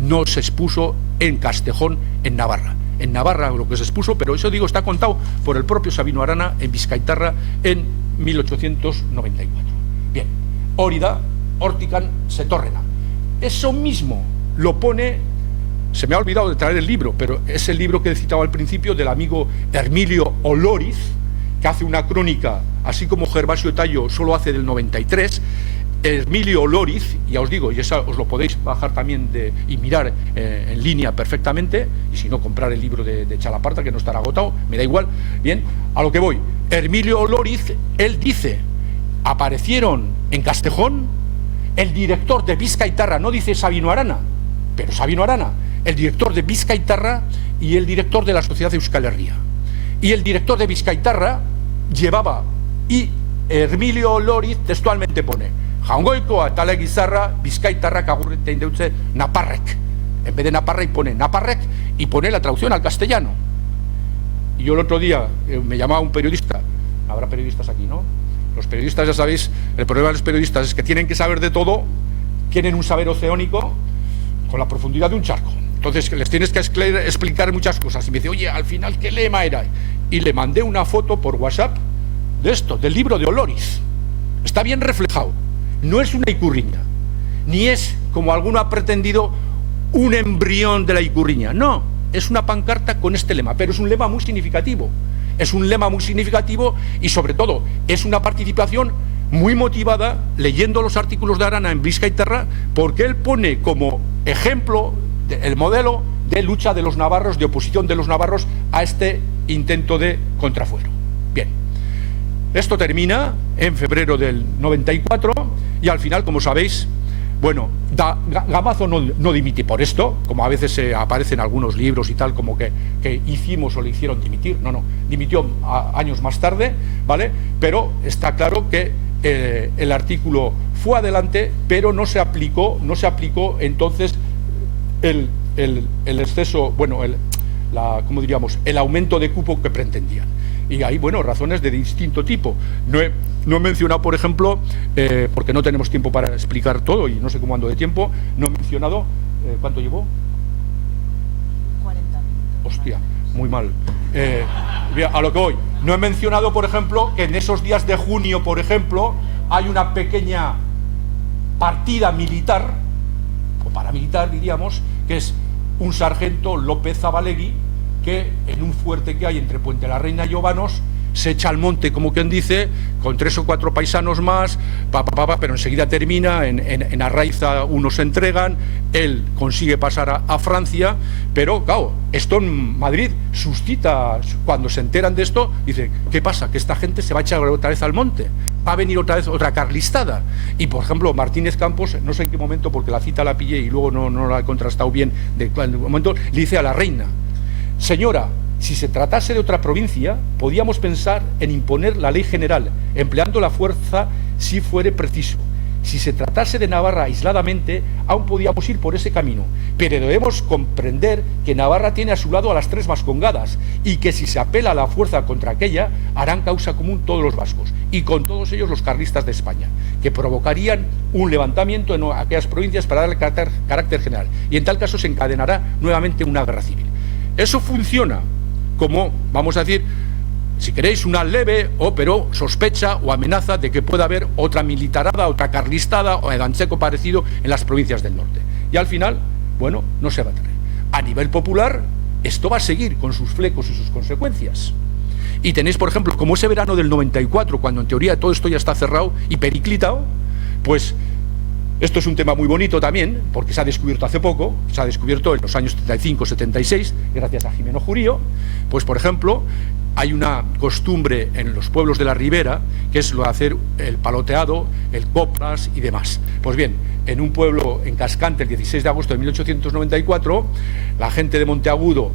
no se expuso en Castejón, en Navarra. En Navarra lo que se expuso, pero eso está contado por el propio Sabino Arana en Bizkaitarra en 1894. Bien, hori da, hortikan zetorrena. Eso mismo lo pone, se me ha olvidado de traer el libro, pero es el libro que he citado al principio, del amigo Hermilio Olóriz, que hace una crónica, así como Gervasio Tallo solo hace del 93. Hermilio Olóriz, ya os digo, y eso os lo podéis bajar también y mirar en línea perfectamente, y si no, comprar el libro de Chalaparta, que no estará agotado, me da igual. Bien, a lo que voy. Hermilio Olóriz, él dice: aparecieron en Castejón el director de Bizkaitarra, no dice Sabino Arana, pero Sabino Arana, el director de Bizkaitarra y el director de la Sociedad de Euskal Herria. Y el director de Bizkaitarra llevaba, y Hermilio Olóriz textualmente pone: Jaungoikoa eta Leagizarra, Bizkaitarrak agurreiten deutze naparrek. En vez de naparrek pone naparrek y pone la traducción al castellano. Y yo el otro día me llamaba un periodista, habrá periodistas aquí, ¿no? Los periodistas, ya sabéis, el problema de los periodistas es que tienen que saber de todo, tienen un saber oceánico con la profundidad de un charco. Entonces les tienes que explicar muchas cosas. Y me dice: oye, al final, ¿qué lema era? Y le mandé una foto por WhatsApp de esto, del libro de Olóriz. Está bien reflejado. No es una ikurriña, ni es, como alguno ha pretendido, un embrión de la ikurriña. No, es una pancarta con este lema, pero es un lema muy significativo. Es un lema muy significativo y, sobre todo, es una participación muy motivada, leyendo los artículos de Arana en Bizkaitarra, porque él pone como ejemplo el modelo de lucha de los navarros, de oposición de los navarros a este intento de contrafuero. Bien, esto termina en febrero del 94 y al final, como sabéis, bueno, Gamazo no dimite por esto, como a veces aparece en algunos libros y tal, como que hicimos o le hicieron dimitir. No, dimitió años más tarde, ¿vale? Pero está claro que el artículo fue adelante, pero no se aplicó entonces el exceso, bueno, ¿cómo diríamos? El aumento de cupo que pretendían. Y hay, bueno, razones de distinto tipo. No he mencionado, por ejemplo, porque no tenemos tiempo para explicar todo y no sé cómo ando de tiempo, no he mencionado, ¿cuánto llevó? 40 minutos. Hostia, muy mal. A lo que voy, no he mencionado, por ejemplo, que en esos días de junio, por ejemplo, hay una pequeña partida militar, o paramilitar diríamos, que es un sargento López Zabalegui, que en un fuerte que hay entre Puente la Reina y Obanos se echa al monte, como quien dice, con 3 o 4 paisanos más, pero enseguida termina, en Arraiza unos se entregan, él consigue pasar a Francia, pero claro, esto en Madrid suscita, cuando se enteran de esto, dicen, ¿qué pasa? Que esta gente se va a echar otra vez al monte, va a venir otra vez otra carlistada. Y por ejemplo, Martínez Campos, no sé en qué momento, porque la cita la pillé y luego no la he contrastado bien, de cuál momento, le dice a la reina, señora, si se tratase de otra provincia, podíamos pensar en imponer la ley general, empleando la fuerza si fuere preciso. Si se tratase de Navarra aisladamente, aún podíamos ir por ese camino, pero debemos comprender que Navarra tiene a su lado a las 3 vascongadas y que si se apela a la fuerza contra aquella, harán causa común todos los vascos y con todos ellos los carlistas de España, que provocarían un levantamiento en aquellas provincias para darle carácter general, y en tal caso se encadenará nuevamente una guerra civil. Eso funciona como, vamos a decir, si queréis, una leve pero sospecha o amenaza de que pueda haber otra militarada, otra carlistada o edancheco parecido en las provincias del norte. Y al final, bueno, no se va a traer. A nivel popular, esto va a seguir con sus flecos y sus consecuencias. Y tenéis, por ejemplo, como ese verano del 94, cuando en teoría todo esto ya está cerrado y periclitado, pues esto es un tema muy bonito también, porque se ha descubierto hace poco, se ha descubierto en los años 75-76, gracias a Jimeno Jurío, pues por ejemplo, hay una costumbre en los pueblos de la Ribera, que es lo de hacer el paloteado, el coplas y demás. Pues bien, en un pueblo en Cascante, el 16 de agosto de 1894, la gente de Monteagudo,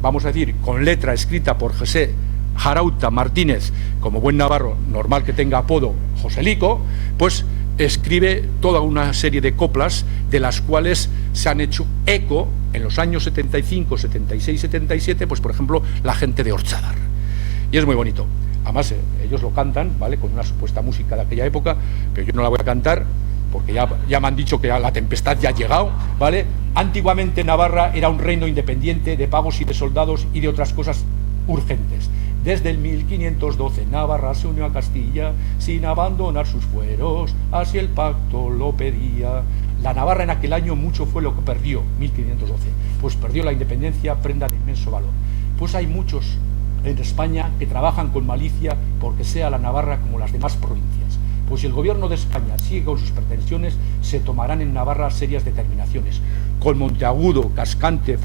vamos a decir, con letra escrita por José Jarauta Martínez, como buen navarro, normal que tenga apodo Joselico, pues escribe toda una serie de coplas de las cuales se han hecho eco en los años 75, 76, 77, pues por ejemplo la gente de Orchadar. Y es muy bonito. Además ellos lo cantan, ¿vale?, con una supuesta música de aquella época, pero yo no la voy a cantar porque ya me han dicho que la tempestad ya ha llegado, ¿vale? Antiguamente Navarra era un reino independiente de pagos y de soldados y de otras cosas urgentes. Desde el 1512 Navarra se unió a Castilla sin abandonar sus fueros, así el pacto lo pedía. La Navarra en aquel año mucho fue lo que perdió, 1512, pues perdió la independencia, prenda de inmenso valor. Pues hay muchos en España que trabajan con malicia porque sea la Navarra como las demás provincias. Pues si el gobierno de España sigue con sus pretensiones, se tomarán en Navarra serias determinaciones. Con Monteagudo, Cascante,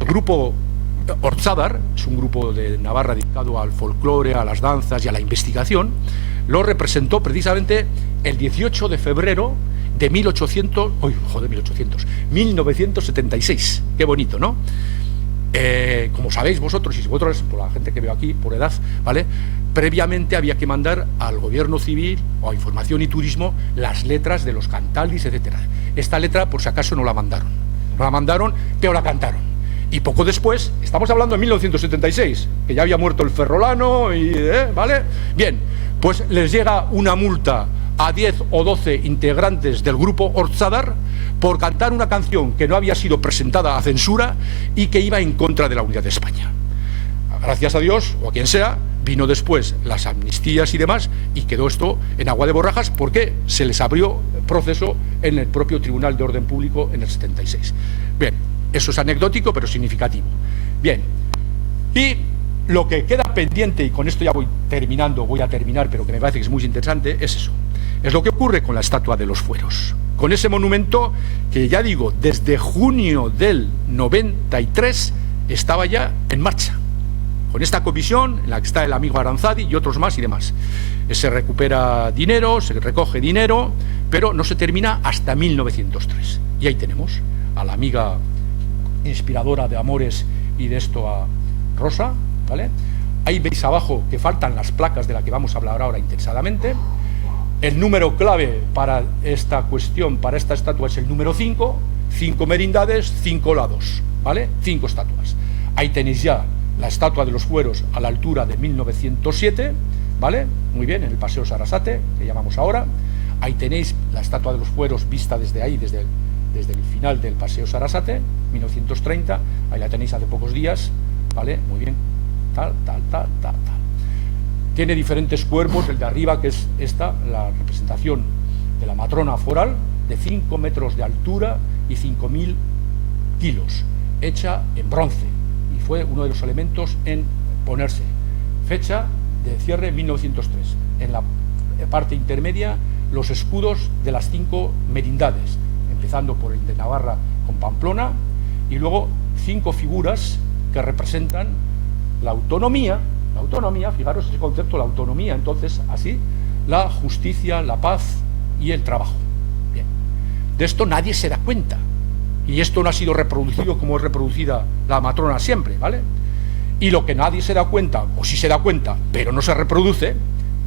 el grupo Orchadar, es un grupo de Navarra dedicado al folclore, a las danzas y a la investigación, lo representó precisamente el 18 de febrero de 1976. Qué bonito, ¿no? Como sabéis vosotros, y vosotros, por la gente que veo aquí, por edad, ¿vale?, previamente había que mandar al gobierno civil o a Información y Turismo las letras de los cantaldis, etcétera. Esta letra, por si acaso, no la mandaron, pero la cantaron. Y poco después, estamos hablando de 1976, que ya había muerto el ferrolano, ¿vale? Bien, pues les llega una multa a 10 o 12 integrantes del grupo Orchadar por cantar una canción que no había sido presentada a censura y que iba en contra de la unidad de España. Gracias a Dios, o a quien sea, vino después las amnistías y demás, y quedó esto en agua de borrajas porque se les abrió proceso en el propio Tribunal de Orden Público en el 76. Bien, eso es anecdótico, pero significativo. Bien, y lo que queda pendiente, y con esto ya voy a terminar, pero que me parece que es muy interesante, es eso. Es lo que ocurre con la estatua de los Fueros. Con ese monumento que, ya digo, desde junio del 93 estaba ya en marcha. Con esta comisión, en la que está el amigo Aranzadi y otros más y demás. Se recupera dinero, se recoge dinero, pero no se termina hasta 1903. Y ahí tenemos a la amiga inspiradora de Amores y de esto a Rosa, ¿vale? Ahí veis abajo que faltan las placas de la que vamos a hablar ahora interesadamente. El número clave para esta cuestión, para esta estatua, es el número 5, 5 merindades, 5 lados, ¿vale? 5 estatuas. Ahí tenéis ya la estatua de los Fueros a la altura de 1907, ¿vale? Muy bien, en el Paseo Sarasate, que llamamos ahora. Ahí tenéis la estatua de los Fueros vista desde ahí, desde desde el final del Paseo Sarasate, 1930, ahí la tenéis hace pocos días, ¿vale? Muy bien, tal. Tiene diferentes cuerpos, el de arriba, que es esta, la representación de la matrona foral, de 5 metros de altura y 5.000 kilos, hecha en bronce, y fue uno de los elementos en ponerse. Fecha de cierre 1903. En la parte intermedia, los escudos de las 5 merindades, empezando por el de Navarra con Pamplona, y luego 5 figuras que representan la autonomía, fijaros ese concepto, la autonomía, entonces, así, la justicia, la paz y el trabajo. Bien. De esto nadie se da cuenta, y esto no ha sido reproducido como es reproducida la matrona siempre, ¿vale? Y lo que nadie se da cuenta, o sí se da cuenta, pero no se reproduce,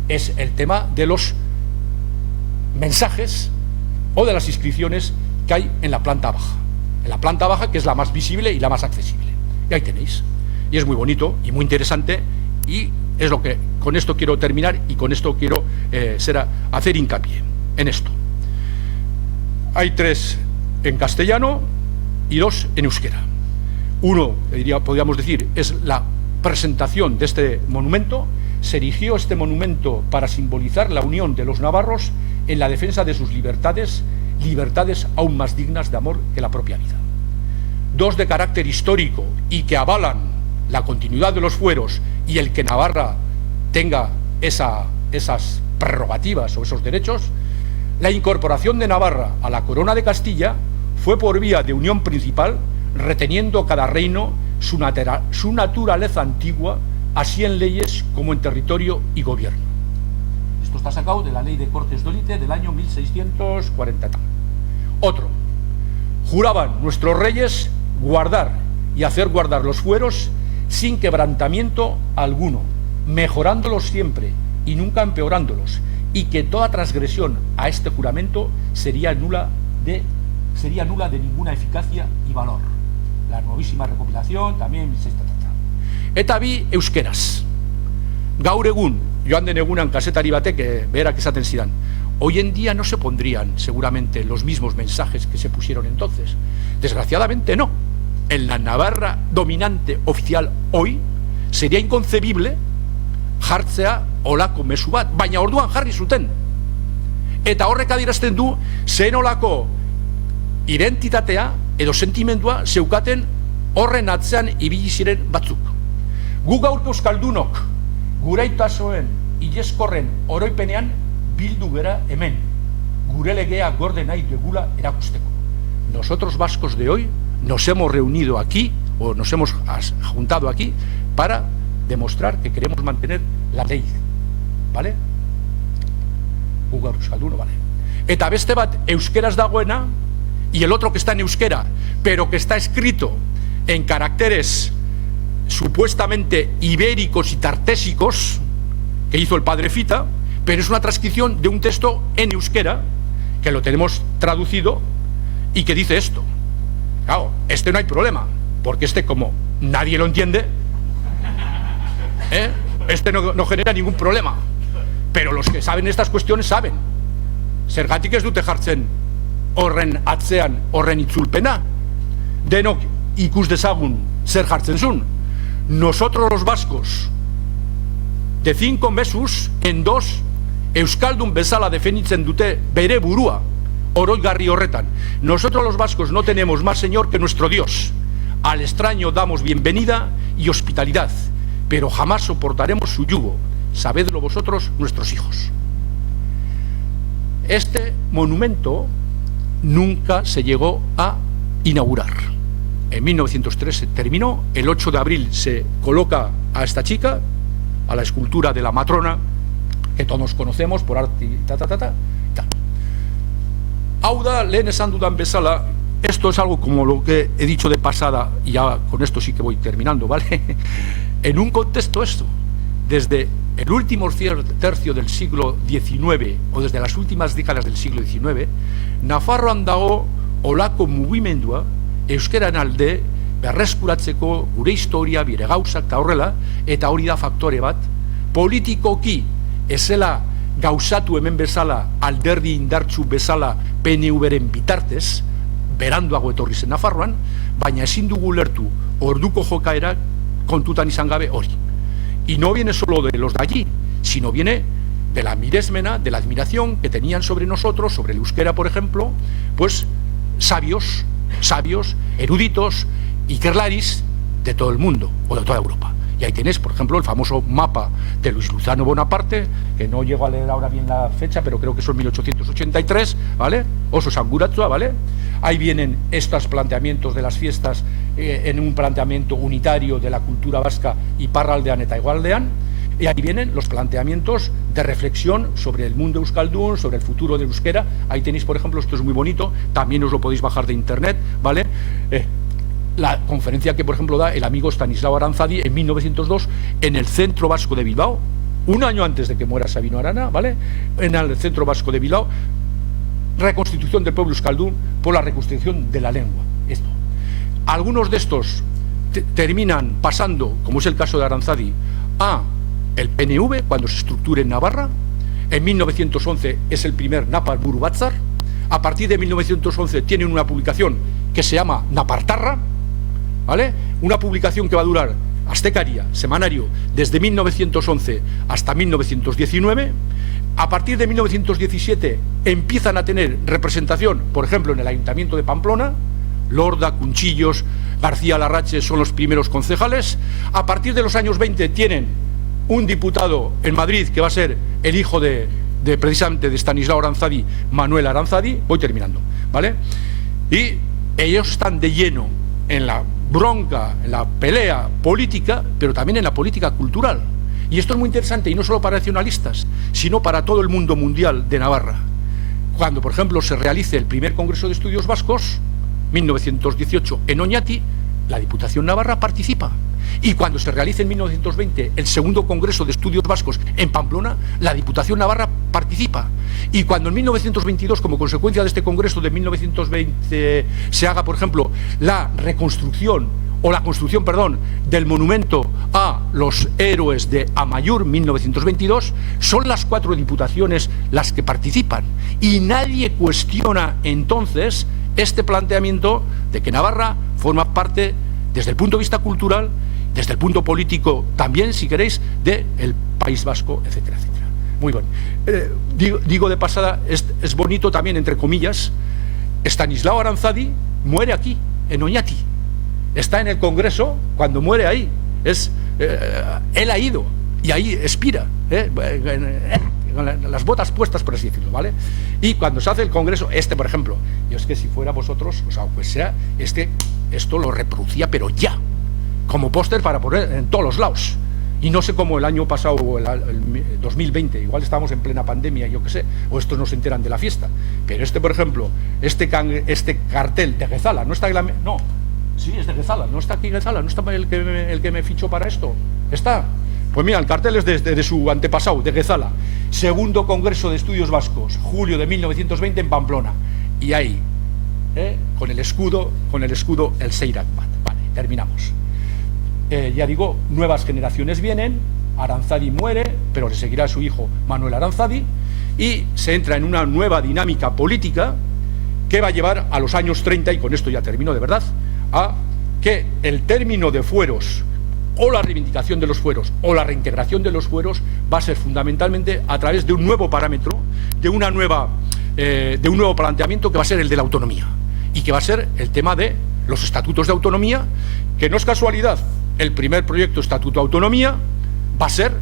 es el tema de los mensajes o de las inscripciones que hay en la planta baja. En la planta baja, que es la más visible y la más accesible. Y ahí tenéis. Y es muy bonito y muy interesante, y es lo que con esto quiero terminar, y con esto quiero hacer hincapié en esto. Hay 3 en castellano y 2 en euskera. Uno, podríamos decir, es la presentación de este monumento. Se erigió este monumento para simbolizar la unión de los navarros en la defensa de sus libertades aún más dignas de amor que la propia vida. 2 de carácter histórico y que avalan la continuidad de los fueros y el que Navarra tenga esas prerrogativas o esos derechos. La incorporación de Navarra a la corona de Castilla fue por vía de unión principal, reteniendo cada reino su naturaleza antigua, así en leyes como en territorio y gobierno. Esto está sacado de la ley de Cortes d'Olite del año 1640 tal. Otro, juraban nuestros reyes guardar y hacer guardar los fueros sin quebrantamiento alguno, mejorándolos siempre y nunca empeorándolos, y que toda transgresión a este juramento sería nula de ninguna eficacia y valor. La nuevísima recopilación también 1630. Eta bi euskeraz. Gaur egun, joan den egunan kazetari batek berak esaten zidan, hoy en día no se pondrían seguramente los mismos mensajes que se pusieron entonces. Desgraciadamente no. En la Navarra dominante oficial hoy sería inconcebible jartzea olako mezu bat, baina orduan jarri zuten. Eta horrek adierazten du zen olako identitatea edo sentimendua zeukaten horren atzean ibili ziren batzuk. Gu gaurko euskaldunok guraitasoen ileskorren oroipenean bildu gera hemen, gure legea gorde nahi dugula erakusteko. Nosotros vascos de hoy nos hemos reunido aquí, o nos hemos juntado aquí, para demostrar que queremos mantener la ley, ¿vale? Gu gaur euskalduno, ¿vale? Eta beste bat euskeraz dagoena, y el otro que está en euskera, pero que está escrito en caracteres supuestamente ibéricos y tartésicos, que hizo el padre Fita, pero es una transcripción de un texto en euskera, que lo tenemos traducido, y que dice esto. Claro, este no hay problema, porque este, como nadie lo entiende, este no genera ningún problema. Pero los que saben estas cuestiones saben. Zergatik ez dute jartzen horren atzean horren itzulpena. Denok ikus dezagun zer jartzen zuen. Nosotros los vascos, de 5 mesus, en 2, euskaldun bezala definitzen dute bere burua, oroigarri horretan. Nosotros los vascos no tenemos más señor que nuestro Dios. Al extraño damos bienvenida y hospitalidad, pero jamás soportaremos su yugo. Sabedlo vosotros, nuestros hijos. Este monumento nunca se llegó a inaugurar. En 1903 se terminó, el 8 de abril se coloca a esta chica, a la escultura de la matrona, que todos conocemos por arte y Hau da, lehen esan dudan bezala, esto es algo como lo que he dicho de pasada, y ya con esto sí que voy terminando, ¿vale? En un contexto esto, desde el último tercio del siglo XIX, o desde las últimas décadas del siglo XIX, Nafarroan dago olako mugimendua, euskeran alde, berreskuratzeko gure historia, bire gauzak eta horrela, eta hori da faktore bat, politikoki ezela gauzatu hemen bezala, alderdi indartsu bezala PNV-ren bitartez, beranduago etorri zen Nafarroan, baina ezin dugu lertu orduko jokaera kontutan izan gabe hori. Y no viene solo de los de allí, sino viene de la miresmena, de la admiración que tenían sobre nosotros, sobre el euskera, por ejemplo, pues sabios, eruditos y kerlaris de todo el mundo, o de toda Europa. Y ahí tenéis, por ejemplo, el famoso mapa de Luis Luzano Bonaparte, que no llego a leer ahora bien la fecha, pero creo que son 1883, ¿vale? Oso Sanguratsua, ¿vale? Ahí vienen estos planteamientos de las fiestas en un planteamiento unitario de la cultura vasca iparraldean eta hegoaldean, y ahí vienen los planteamientos de reflexión sobre el mundo euskaldun, sobre el futuro del euskera. Ahí tenéis, por ejemplo, esto es muy bonito, también os lo podéis bajar de internet, ¿vale? La conferencia que, por ejemplo, da el amigo Stanislao Aranzadi en 1902 en el Centro Vasco de Bilbao, un año antes de que muera Sabino Arana, ¿vale? En el Centro Vasco de Bilbao, reconstitución del pueblo euskaldun por la reconstitución de la lengua. Esto. Algunos de estos terminan pasando, como es el caso de Aranzadi, a el PNV cuando se estructure en Navarra. En 1911 es el primer Napar Buru Batzar. A partir de 1911 tienen una publicación que se llama Napartarra, ¿vale? Una publicación que va a durar, Aztekaria, semanario, desde 1911 hasta 1919. A partir de 1917 empiezan a tener representación, por ejemplo, en el Ayuntamiento de Pamplona. Lorda, Cunchillos, García Larrache son los primeros concejales. A partir de los años 20 tienen un diputado en Madrid que va a ser el hijo de precisamente de Stanislao Aranzadi, Manuel Aranzadi. Voy terminando, ¿vale? Y ellos están de lleno en la bronca, en la pelea política, pero también en la política cultural. Y esto es muy interesante, y no solo para nacionalistas, sino para todo el mundo mundial de Navarra. Cuando, por ejemplo, se realice el primer Congreso de Estudios Vascos, 1918, en Oñati, la Diputación Navarra participa. Y cuando se realice en 1920 el segundo Congreso de Estudios Vascos en Pamplona, la Diputación Navarra participa. Y cuando en 1922, como consecuencia de este Congreso de 1920, se haga, por ejemplo, la reconstrucción, o la construcción, perdón, del monumento a los héroes de Amaiur, 1922, son las 4 diputaciones las que participan. Y nadie cuestiona entonces este planteamiento de que Navarra forma parte, desde el punto de vista cultural, desde el punto político también, si queréis, del País Vasco, etcétera, etcétera. Muy bueno. Digo de pasada, es bonito también, entre comillas, Stanislao Aranzadi muere aquí, en Oñati. Está en el Congreso cuando muere ahí. Él ha ido y ahí expira, con las botas puestas, por así decirlo, ¿vale? Y cuando se hace el Congreso, por ejemplo, yo es que si fuera vosotros, o sea, pues sea, esto lo reproducía, pero ya, como póster para poner en todos los lados. Y no sé cómo el año pasado, o el 2020, igual estábamos en plena pandemia, yo qué sé, o estos no se enteran de la fiesta. Pero por ejemplo, este cartel de Guezala, no está no, sí, es de Guezala, no está aquí Guezala, no está el que me fichó para esto, está. Pues mira, el cartel es de su antepasado, de Guezala. Segundo Congreso de Estudios Vascos, julio de 1920 en Pamplona. Y ahí, con el escudo, el Seirak Bat. Vale, terminamos. Ya digo, nuevas generaciones vienen, Aranzadi muere, pero le seguirá su hijo Manuel Aranzadi, y se entra en una nueva dinámica política que va a llevar a los años 30, y con esto ya termino de verdad, a que el término de fueros, o la reivindicación de los fueros, o la reintegración de los fueros, va a ser fundamentalmente a través de un nuevo parámetro, de un nuevo planteamiento que va a ser el de la autonomía, y que va a ser el tema de los estatutos de autonomía, que no es casualidad. El primer proyecto Estatuto de Autonomía va a ser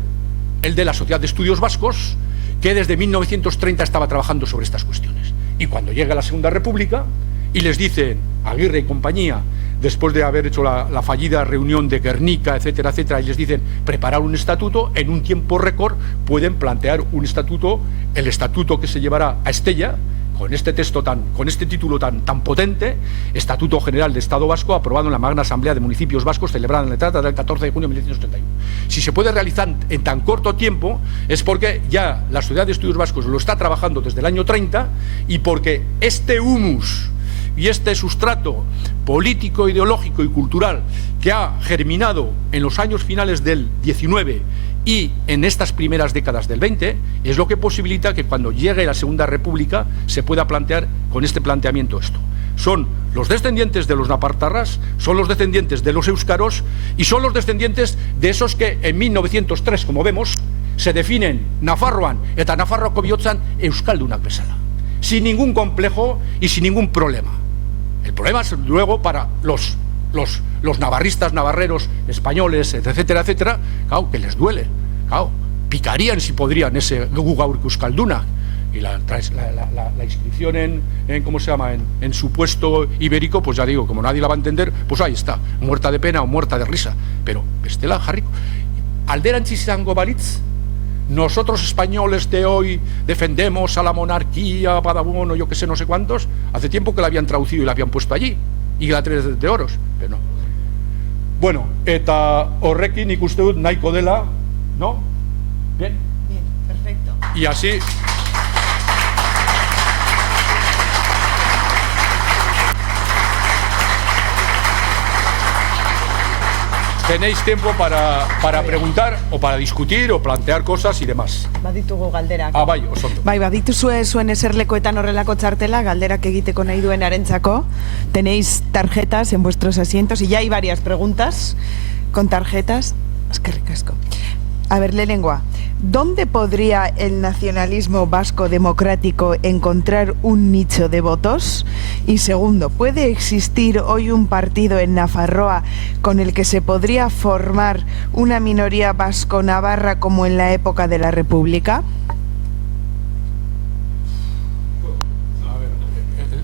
el de la Sociedad de Estudios Vascos, que desde 1930 estaba trabajando sobre estas cuestiones. Y cuando llega la Segunda República y les dicen, Aguirre y compañía, después de haber hecho la fallida reunión de Guernica, etcétera, etcétera, y les dicen preparar un estatuto, en un tiempo récord pueden plantear un estatuto, el estatuto que se llevará a Estella, con este título tan potente, Estatuto General de Estado Vasco, aprobado en la Magna Asamblea de Municipios Vascos, celebrada en la data del 14 de junio de 1931. Si se puede realizar en tan corto tiempo, es porque ya la Sociedad de Estudios Vascos lo está trabajando desde el año 30, y porque este humus y este sustrato político, ideológico y cultural que ha germinado en los años finales del 19 y en estas primeras décadas del 20, es lo que posibilita que cuando llegue la Segunda República se pueda plantear con este planteamiento esto. Son los descendientes de los napartarras son los descendientes de los euskaros y son los descendientes de esos que en 1903, como vemos, se definen Nafarroan eta Nafarroako bihotzan euskaldunak bezala, sin ningún complejo y sin ningún problema. El problema es luego para los navarristas, navarreros, españoles, etcétera, etcétera, claro, que les duele, claro, picarían si podrían ese gu gaurko euskalduna. Y la inscripción en ¿cómo se llama? En su puesto ibérico, pues ya digo, como nadie la va a entender, pues ahí está, muerta de pena o muerta de risa. Pero, bestela jarriko, alderantziz izango balitz, nosotros españoles de hoy defendemos a la monarquía, Badabono, yo que sé, no sé cuántos, hace tiempo que la habían traducido y la habían puesto allí, y la 3 de oros, pero no. Bueno, eta horrekin ikuste dut nahiko dela, ¿no? Bien. Bien, perfecto. Y así... Tenéis tiempo para preguntar o para discutir o plantear cosas y demás. Baditugu galderak. Ah, bai, osondo. Bai, badituzue zuen eserlekoetan horrelako txartela, galderak egiteko nahi duen arentzako. Tenéis tarjetas en vuestros asientos y ya hay varias preguntas con tarjetas. Eskerrik asko. A ver, lehenengoa. ¿Dónde podría el nacionalismo vasco democrático encontrar un nicho de votos? Y segundo, ¿puede existir hoy un partido en Nafarroa con el que se podría formar una minoría vasco-navarra como en la época de la República?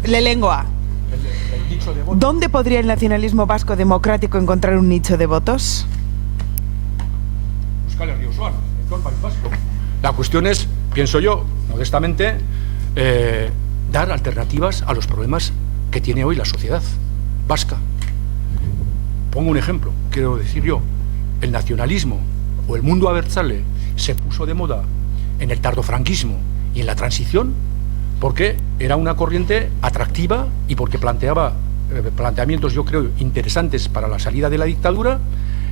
Lehenengoa. ¿Dónde podría el nacionalismo vasco democrático encontrar un nicho de votos? La cuestión es, pienso yo, modestamente, dar alternativas a los problemas que tiene hoy la sociedad vasca. Pongo un ejemplo, quiero decir yo, el nacionalismo o el mundo abertzale se puso de moda en el tardofranquismo y en la transición porque era una corriente atractiva y porque planteaba planteamientos, yo creo, interesantes para la salida de la dictadura.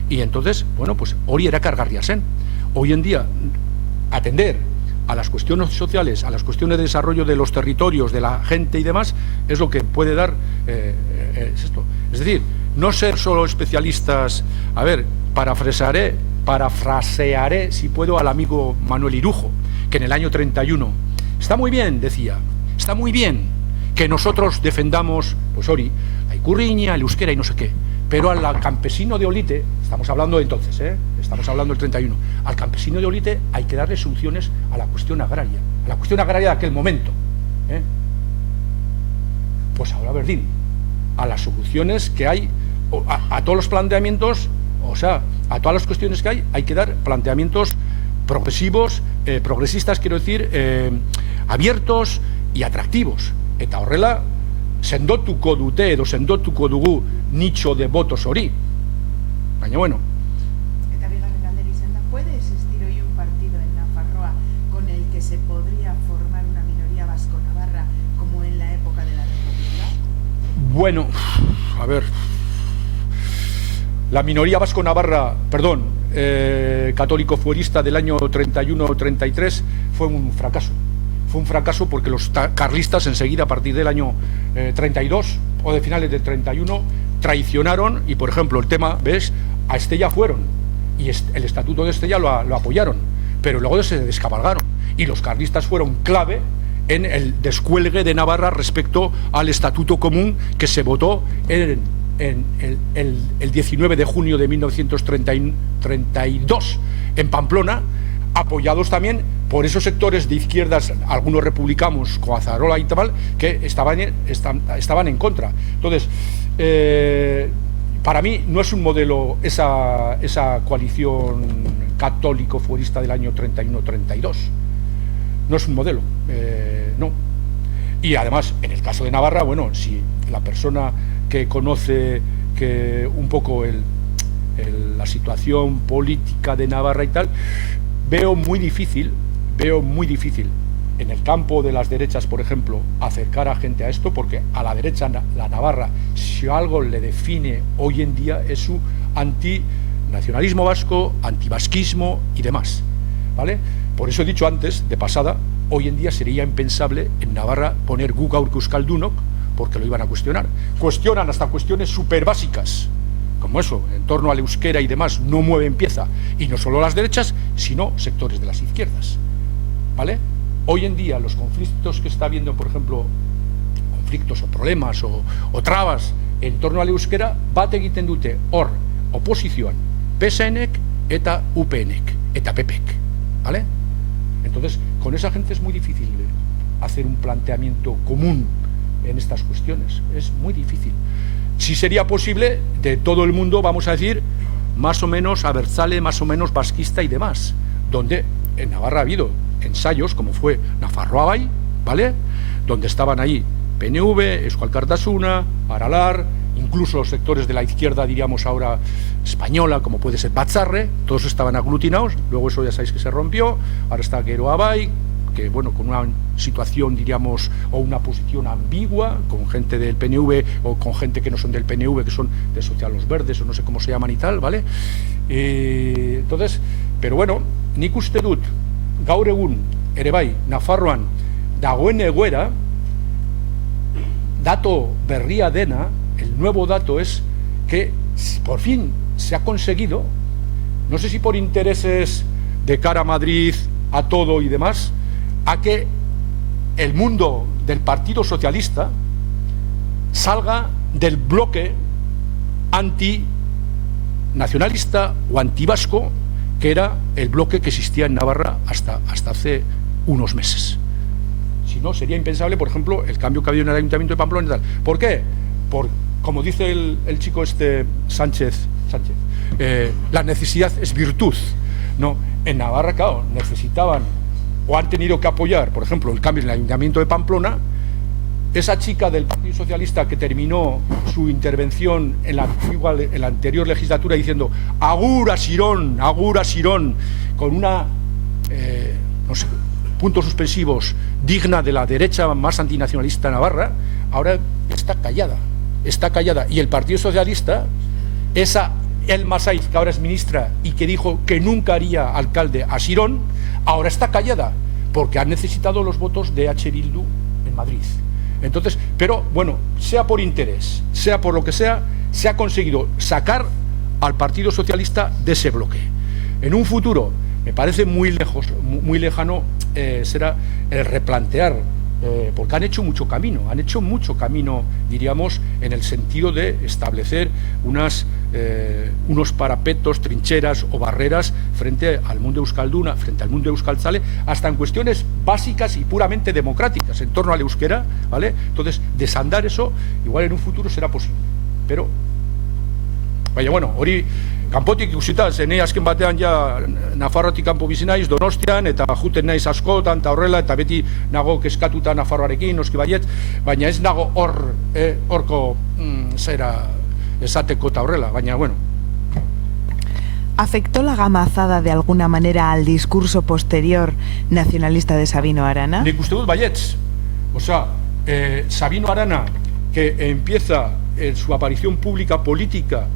Y entonces, bueno, pues hori erakargarria zen. Hoy en día, atender a las cuestiones sociales, a las cuestiones de desarrollo de los territorios, de la gente y demás, es lo que puede dar esto. Es decir, no ser solo especialistas. A ver, parafrasearé, si puedo, al amigo Manuel Irujo, que en el año 31, está muy bien, decía, está muy bien que nosotros defendamos, pues hori, la ikurriña, el euskera y no sé qué, pero al campesino de Olite, estamos hablando de entonces, estamos hablando del 31, al campesino de Olite hay que darle soluciones a la cuestión agraria de aquel momento. Pues ahora, Verdín, a las soluciones que hay, a todos los planteamientos, o sea, a todas las cuestiones que hay que dar planteamientos progresivos, progresistas, quiero decir, abiertos y atractivos. Eta horrela, sendotuko dute edo sendotuko dugu nicho de votos hori. Baina bueno. Eta bigarren galdera izan da, ¿puede existir hoy un partido en Nafarroa con el que se podría formar una minoría vasco-navarra como en la época de la República? Bueno, a ver. La minoría vasco-navarra, perdón, católico fuerista del año 31-33 fue un fracaso. Fue un fracaso porque los carlistas enseguida, a partir del año 32 o de finales del 31, traicionaron y, por ejemplo, el tema, ¿ves? A Estella fueron y el estatuto de Estella lo apoyaron, pero luego se descabalgaron y los carlistas fueron clave en el descuelgue de Navarra respecto al estatuto común que se votó el 19 de junio de 1932 en Pamplona, apoyados también por esos sectores de izquierdas, algunos republicanos, Coazarola y tal, que estaban en contra. Entonces, para mí no es un modelo esa coalición católico-fuerista del año 31-32. No es un modelo, no. Y además, en el caso de Navarra, bueno, si la persona que conoce que un poco la situación política de Navarra y tal, veo muy difícil en el campo de las derechas, por ejemplo, acercar a gente a esto, porque a la derecha, la Navarra, si algo le define hoy en día es su antinacionalismo vasco, antivasquismo y demás, ¿vale? Por eso he dicho antes, de pasada, hoy en día sería impensable en Navarra poner gu gaurko euskaldunok porque lo iban a cuestionar. Cuestionan hasta cuestiones súper básicas, como eso, en torno al euskera y demás, no mueven pieza, y no solo las derechas, sino sectores de las izquierdas, ¿vale? Hoy en día los conflictos que está habiendo, por ejemplo, conflictos o problemas o trabas en torno al euskera, bat egiten dute hor oposizioan PSNek eta UPNek eta PPek, ¿vale? Entonces, con esa gente es muy difícil hacer un planteamiento común en estas cuestiones, es muy difícil. Si sería posible, de todo el mundo, vamos a decir, más o menos abertzale, más o menos vasquista y demás, donde en Navarra ha habido ensayos, como fue Nafarroa Bai, ¿vale?, donde estaban ahí PNV, Euskal Alkartasuna, Aralar, incluso los sectores de la izquierda, diríamos ahora, española, como puede ser Batzarre, todos estaban aglutinados, luego eso ya sabéis que se rompió, ahora está Geroa Bai, que bueno, con una situación, diríamos, o una posición ambigua, con gente del PNV o con gente que no son del PNV, que son de Social Los Verdes, o no sé cómo se llaman y tal, ¿vale? Entonces, pero bueno, nik uste dut, gaur egun, ere bai, Nafarroan, dagoen egoera, dato berria dena, el nuevo dato es que por fin se ha conseguido, no sé si por intereses de cara a Madrid, a todo y demás, a que el mundo del Partido Socialista salga del bloque antinacionalista o antivasco, que era el bloque que existía en Navarra hasta hace unos meses. Si no, sería impensable, por ejemplo, el cambio que ha habido en el Ayuntamiento de Pamplona y tal. ¿Por qué? Como dice el chico Sánchez, la necesidad es virtud, ¿no? En Navarra, claro, necesitaban o han tenido que apoyar, por ejemplo, el cambio en el Ayuntamiento de Pamplona. Esa chica del Partido Socialista que terminó su intervención en la anterior legislatura diciendo agur a Sirón, con una, no sé, puntos suspensivos digna de la derecha más antinacionalista navarra, ahora está callada. Y el Partido Socialista, esa Elma Saiz, que ahora es ministra y que dijo que nunca haría alcalde a Sirón, ahora está callada, porque han necesitado los votos de H. Bildu en Madrid. Entonces, pero bueno, sea por interés, sea por lo que sea, se ha conseguido sacar al Partido Socialista de ese bloque. En un futuro, me parece muy lejano, será el replantear, porque han hecho mucho camino, diríamos, en el sentido de establecer unos parapetos, trincheras o barreras frente al mundo euskalduna, frente al mundo euskaltzale, hasta en cuestiones básicas y puramente democráticas en torno al euskera, ¿vale? Entonces, desandar eso, igual en un futuro será posible, pero baina, bueno, hori kanpotik ikusita, zenei azken batean ja Nafarroatik kanpo bizi naiz, Donostian, eta juten naiz askotan, eta horrela, eta beti nago keskatuta Nafarroarekin, noski baiet, baina ez nago horko zera esateko eta horrela, baina, bueno. ¿Afectó la gamazada de alguna manera al discurso posterior nacionalista de Sabino Arana? Nik uste dut baietz. O sea, Sabino Arana, que empieza en su aparición pública política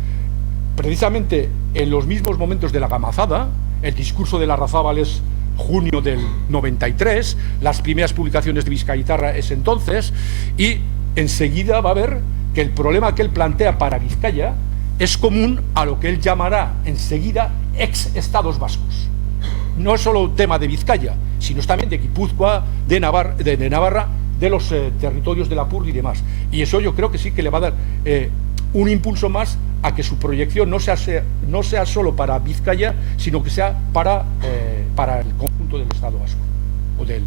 precisamente en los mismos momentos de la gamazada, el discurso de Larrazábal es junio del 93, las primeras publicaciones de Bizkaitarra es entonces, y enseguida va a ver que el problema que él plantea para Vizcaya es común a lo que él llamará enseguida ex-estados vascos. No es solo un tema de Vizcaya, sino también de Guipúzcoa, de Navarra, de los territorios de la Purdi y demás. Y eso yo creo que sí que le va a dar un impulso más a que su proyección no sea solo para Vizcaya, sino que sea para el conjunto del Estado vasco, o del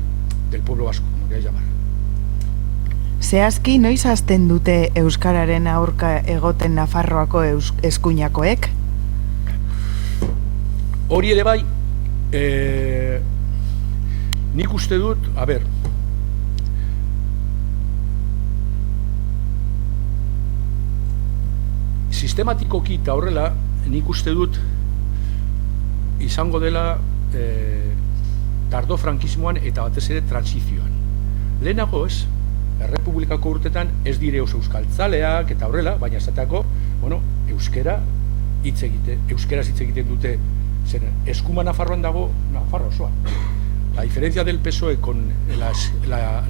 pueblo vasco, como queráis llamar. Zehazki, noiz hasten dute euskararen aurka egoten Nafarroako eskuinakoek? Hori ere bai, nik uste dut, a ber, sistematikoki eta horrela, nik uste dut izango dela tardo frankismoan eta batez ere transizioan. Lehenago ez, Errepublikako urtetan ez dire oso euskaltzaleak eta horrela, baina esateako, bueno, euskaraz hitz egiten dute, zer, eskuma Nafarroan dago, Nafarroa osoa. La diferencia del PSOE con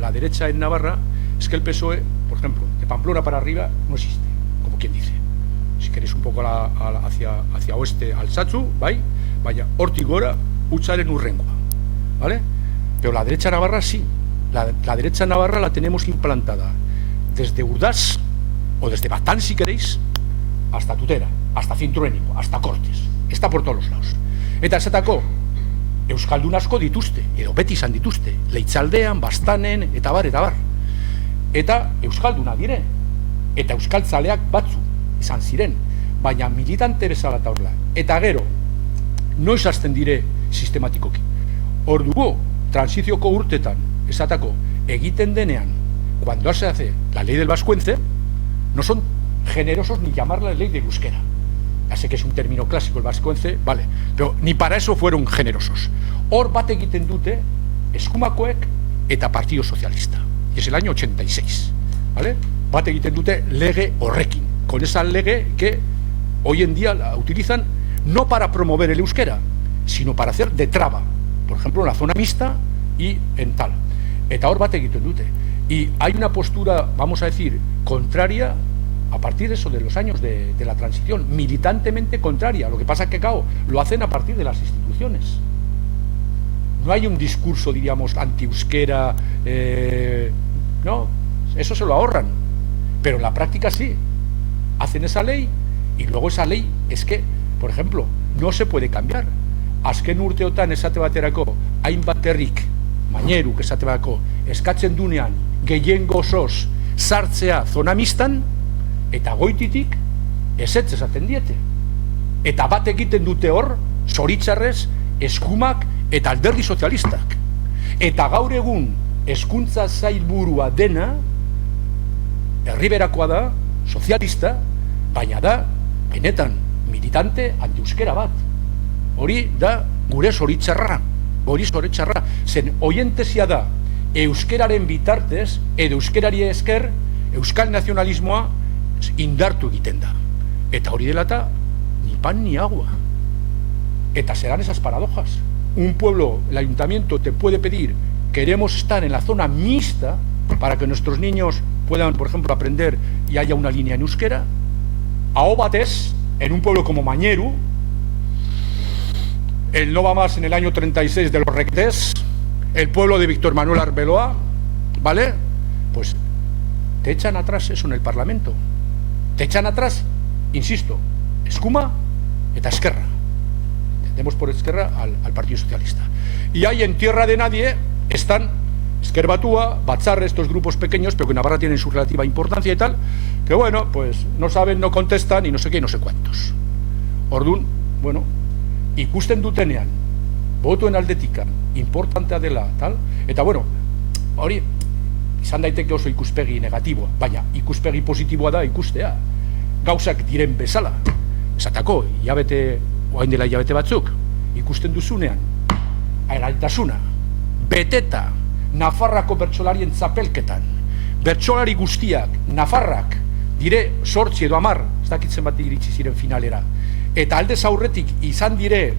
la derecha en Navarra es que el PSOE, por ejemplo, de Pamplona para arriba no existe, como quien dice. Si queréis un poco hacia oeste, Altsatsu, bai, vaya, hortik gora, hutsaren urrengoa, ¿vale? Pero la derecha navarra sí, la derecha navarra la tenemos implantada desde Urdaz, o desde Batán si queréis, hasta Tutera, hasta Cintruénigo, hasta Cortes, está por todos los lados. Eta esatako, euskaldun asko dituzte, edo beti izan dituzte, Leitzaldean, Bastanen, eta bar. Eta euskalduna dire, eta euskaltzaleak batzu izan ziren, baina militante bezala eta horrela. Eta gero, noiz hasten dire sistematikoki. Ordugu, transizioko urtetan, esatako, egiten denean, cuando se hace la ley del vascuence, no son generosos ni llamarla ley del euskera. Ya sé que es un término clásico el vascuence, vale, pero ni para eso fueron generosos. Hor bat egiten dute eskumakoek eta Partido Socialista. Y es el año 86, ¿vale? Bat egiten dute lege horrekin, con esa lege que hoy en día la utilizan no para promover el euskera, sino para hacer de traba, por ejemplo en la zona mixta y en tal. Eta hor bat egiten dute. Y hay una postura, vamos a decir, contraria a partir de eso, de los años de la transición, militantemente contraria. Lo que pasa es que, claro, lo hacen a partir de las instituciones. No hay un discurso, diríamos, anti-euskera, no, eso se lo ahorran. Pero en la práctica sí. Hacen esa ley y luego esa ley es que, por ejemplo, no se puede cambiar. Azken urteotan esate baterako, hainbat herrik, maineruk esate baterako, eskatzen dunean, gehiengo osoz, sartzea zona mistan, eta goititik ezetz esaten diete. Eta bat egiten dute hor, zoritzarrez, eskumak eta alderdi sozialistak. Eta gaur egun hezkuntza sailburua dena, herriberakoa da, sozialista, baina da, benetan, militante anti-euskera bat. Hori da gure zoritzarra, zen oientezia da, euskeraren bitartez, edo euskerari esker, euskal nazionalismoa indartu egiten da. Eta hori dela eta ni pan ni agua. Eta serán esas paradojas. Un pueblo, el ayuntamiento te puede pedir, queremos estar en la zona mixta para que nuestros niños puedan, por ejemplo, aprender y haya una línea en euskera. Aho batez, en un pueblo como Mañeru, el no va más en el año 36 de los Requetés, el pueblo de Víctor Manuel Arbeloa, ¿vale? Pues te echan atrás eso en el Parlamento. Te echan atrás, insisto, Eskuma eta Esquerra. Entendemos por Esquerra al Partido Socialista. Y ahí en tierra de nadie están Ezker Batua, Batzar, estos grupos pequeños, pero que en Navarra tienen su relativa importancia y tal, que bueno, pues no saben, no contestan y no sé qué y no sé cuántos. Ordun, bueno, ikusten dutenean, botuen aldetika, importantea dela, tal, eta bueno, hori, izan daiteke oso ikuspegi negatiboa, baina ikuspegi positiboa da ikustea, gauzak diren bezala, esatako, orain dela hilabete batzuk, ikusten duzunean, eraitasuna, beteta, Nafarrako bertsolarien txapelketan, bertsolari guztiak, Nafarrak, dire 8 edo 10, ez dakitzen bat iritsi ziren finalera, eta aldez aurretik izan dire,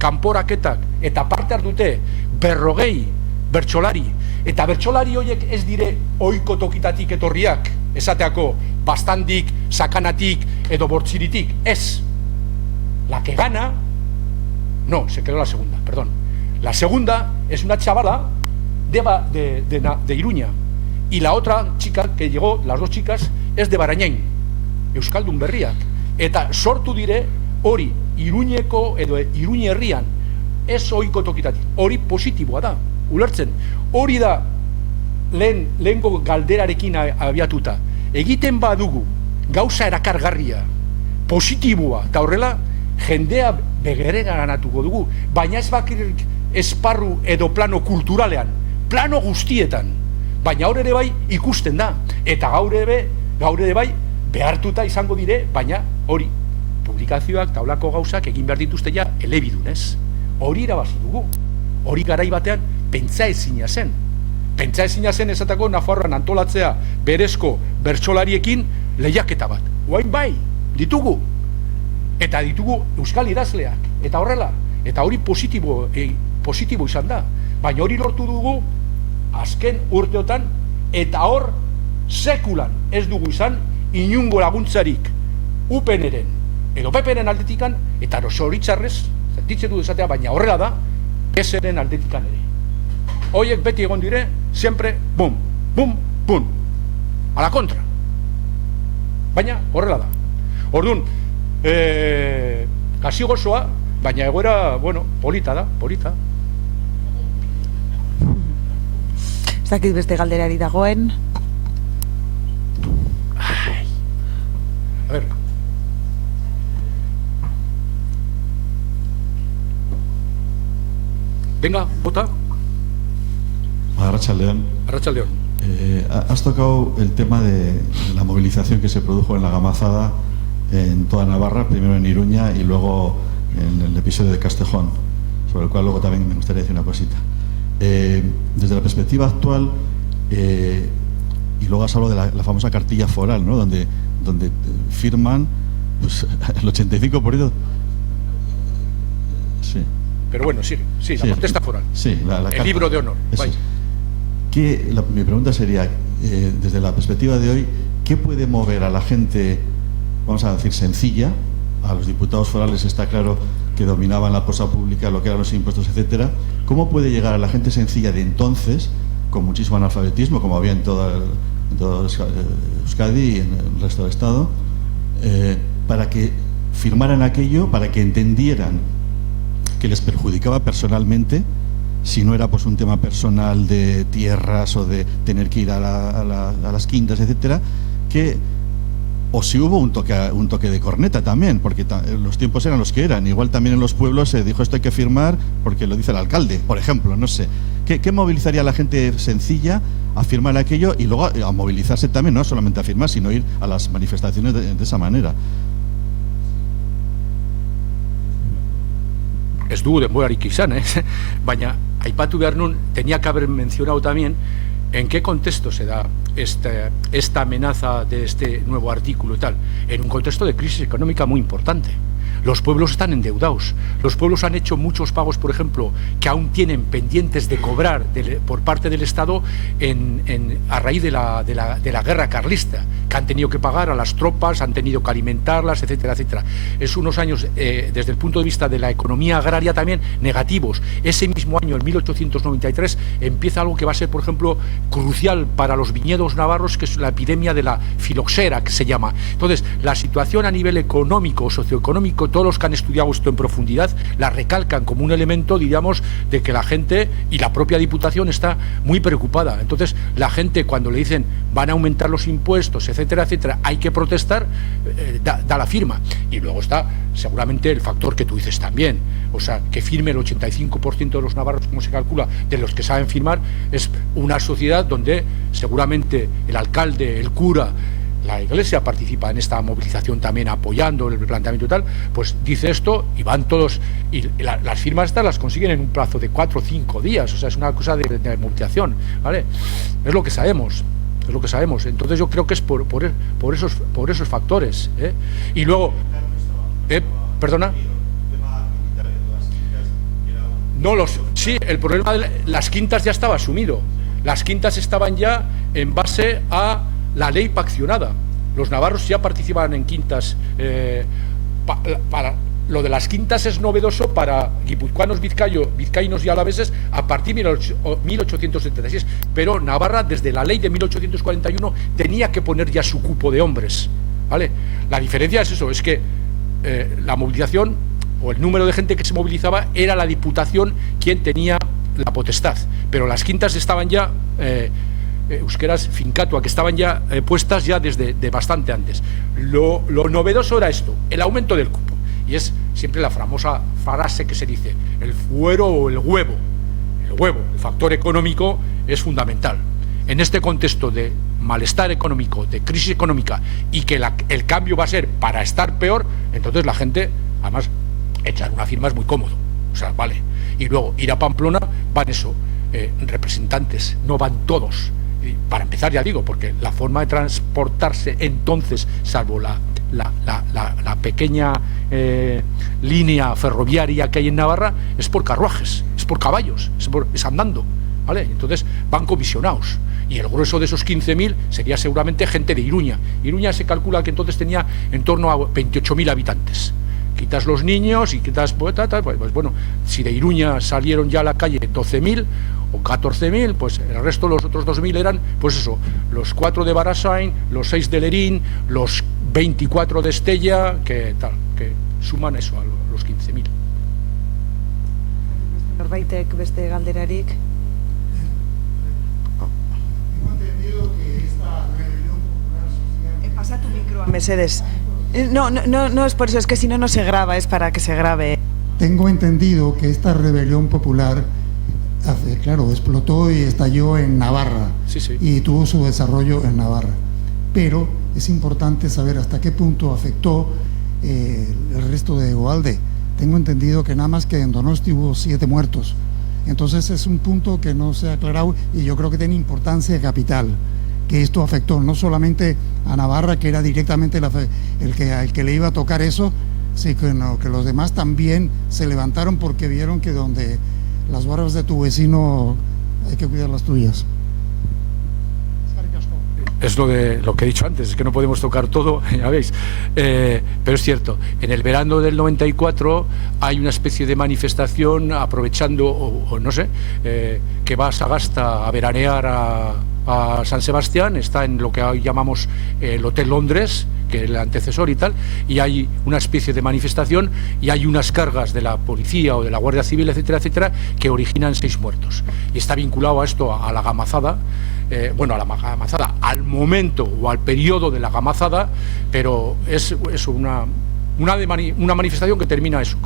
kanporaketak, eta parte hartute, 40 bertsolari, eta bertsolari horiek ez dire ohiko tokitatik etorriak, esateako, Bastandik, Sakanatik, edo Bortziritik, ez. La que gana, no, se quedó la segunda, perdón. La segunda es una chavala de Iruña, y la otra chica que llegó, las dos chicas, es de Barañain, Euskaldun berriak. Eta sortu dire hori Iruñeko edo Iruñe herrian ez ohiko tokitatik, hori positiboa da, ulertzen. Hori da lehenko galderarekin abiatuta. Egiten badugu gauza erakargarria, positiboa, eta horrela jendea begerera ganatuko dugu, baina ez bakirik esparru edo plano kulturalean, plano guztietan, baina hor ere bai ikusten da, eta gaur ere bai behartuta izango dire, baina hori, publikazioak, taulako gauzak egin behar dituzte ja elebidunez. Hori irabazi dugu. Hori garai batean pentsaezina zen. Pentsaezina zen esatako Nafarroan antolatzea berezko bertsolariekin lehiaketa bat. Oain bai, ditugu. Eta ditugu euskal idazleak. Eta horrela. Eta hori positibo izan da. Baina hori lortu dugu azken urteotan, eta hor sekulan ez dugu izan inungo laguntzarik UPNren edo PPren aldetikan, eta zoritxarrez, sentitzen du desatea, baina horrela da, PSren aldetikan ere. Hoiek beti egon dire, siempre, bum, bum, bum, a la kontra. Baina horrela da. Orduan, kasi gozoa, baina egoera, bueno, polita da, polita. Ez dakit beste galderari dagoen. A ver. Venga, vota. Arratsaldeon. Arratsaldeon. Has tocado el tema de la movilización que se produjo en la Gamazada en toda Navarra, primero en Iruña y luego en el episodio de Castejón, sobre el cual luego también me gustaría decir una cosita. Desde la perspectiva actual, y luego has hablado de la famosa cartilla foral, ¿no? donde firman pues, el 85%. Sí. Pero bueno, sigue. Sí, la protesta foral. Sí, el libro de honor. Mi pregunta sería, desde la perspectiva de hoy, ¿qué puede mover a la gente, vamos a decir, sencilla? A los diputados forales está claro que dominaban la cosa pública, lo que eran los impuestos, etcétera. ¿Cómo puede llegar a la gente sencilla de entonces, con muchísimo analfabetismo, como había en todo Euskadi y en el resto del Estado, para que firmaran aquello, para que entendieran que les perjudicaba personalmente, si no era pues un tema personal de tierras o de tener que ir a las quintas, etcétera, o si hubo un toque de corneta también, porque los tiempos eran los que eran. Igual también en los pueblos se dijo esto hay que firmar porque lo dice el alcalde, por ejemplo, no sé. ¿Qué movilizaría a la gente sencilla a firmar aquello y luego a movilizarse también, no solamente a firmar, sino ir a las manifestaciones de esa manera? Ez dugu denborarik izan, baina aipatu behar nun, tenía que haber mencionado también en qué contexto se da esta amenaza de este nuevo artículo y tal. En un contexto de crisis económica muy importante. Los pueblos están endeudados. Los pueblos han hecho muchos pagos, por ejemplo, que aún tienen pendientes de cobrar por parte del Estado a raíz de la guerra carlista, que han tenido que pagar a las tropas, han tenido que alimentarlas, etcétera, etcétera. Es unos años, desde el punto de vista de la economía agraria, también negativos. Ese mismo año, en 1893, empieza algo que va a ser, por ejemplo, crucial para los viñedos navarros, que es la epidemia de la filoxera, que se llama. Entonces, la situación a nivel económico, socioeconómico, todos los que han estudiado esto en profundidad la recalcan como un elemento, diríamos, de que la gente y la propia Diputación está muy preocupada. Entonces, la gente, cuando le dicen van a aumentar los impuestos, etcétera, etcétera, hay que protestar, da la firma. Y luego está seguramente el factor que tú dices también, o sea, que firme el 85% de los navarros, como se calcula, de los que saben firmar. Es una sociedad donde seguramente el alcalde, el cura, la Iglesia participa en esta movilización también, apoyando el planteamiento y tal, pues dice esto y van todos, y las firmas estas las consiguen en un plazo de 4 o 5 días, o sea, es una cosa de movilización, ¿vale? Es lo que sabemos, es lo que sabemos. Entonces yo creo que es por esos factores, ¿eh? Y luego, perdona. No, sí, el problema de las quintas ya estaba asumido. Las quintas estaban ya en base a la ley paccionada. Los navarros ya participaban en quintas. Para lo de las quintas es novedoso para guipuzcoanos, vizcaínos y alaveses a partir de 1876. Pero Navarra, desde la ley de 1841, tenía que poner ya su cupo de hombres, ¿vale? La diferencia es eso, es que la movilización o el número de gente que se movilizaba era la Diputación quien tenía la potestad. Pero las quintas estaban ya... euskeraz finkatua, que estaban ya puestas ya desde bastante antes. Lo novedoso era esto, el aumento del cupo, y es siempre la famosa frase que se dice, el fuero o el huevo. El factor económico es fundamental. En este contexto de malestar económico, de crisis económica, y que el cambio va a ser para estar peor, entonces la gente, además, echar una firma es muy cómodo, o sea, vale. Y luego ir a Pamplona van representantes, no van todos. Para empezar, ya digo, porque la forma de transportarse entonces, salvo la pequeña línea ferroviaria que hay en Navarra, es por carruajes, es por caballos, es andando, ¿vale? Entonces van comisionados. Y el grueso de esos 15.000 sería seguramente gente de Iruña. Iruña se calcula que entonces tenía en torno a 28.000 habitantes. Quitas los niños y quitas, pues bueno, si de Iruña salieron ya a la calle 12.000 o 14.000, pues el resto, los otros 2.000 eran, pues eso, los 4 de Barasain, los 6 de Lerín, los 24 de Estella, que suman eso, a los 15.000. Norbaitek beste galderarik? Tengo entendido que esta rebelión popular social... Pasa tu micro, Mercedes. No es por eso, es que si no, no se graba, es para que se grabe. Tengo entendido que esta rebelión popular, claro, explotó y estalló en Navarra. Sí. Y tuvo su desarrollo en Navarra. Pero es importante saber hasta qué punto afectó el resto de Egualde. Tengo entendido que nada más que en Donosti hubo 7 muertos. Entonces es un punto que no se ha aclarado y yo creo que tiene importancia capital, que esto afectó no solamente a Navarra, que era directamente el que le iba a tocar eso, sino que los demás también se levantaron porque vieron que donde las barbas de tu vecino hay que cuidar las tuyas. Es lo que he dicho antes, es que no podemos tocar todo, ya veis. Pero es cierto, en el verano del 94 hay una especie de manifestación aprovechando, o no sé, que va a Sagasta a veranear a San Sebastián, está en lo que hoy llamamos el Hotel Londres, que es el antecesor y tal, y hay una especie de manifestación y hay unas cargas de la policía o de la Guardia Civil, etcétera, etcétera, que originan 6 muertos. Y está vinculado a esto, a la gamazada, a la gamazada, al momento o al periodo de la gamazada, pero es una manifestación que termina eso,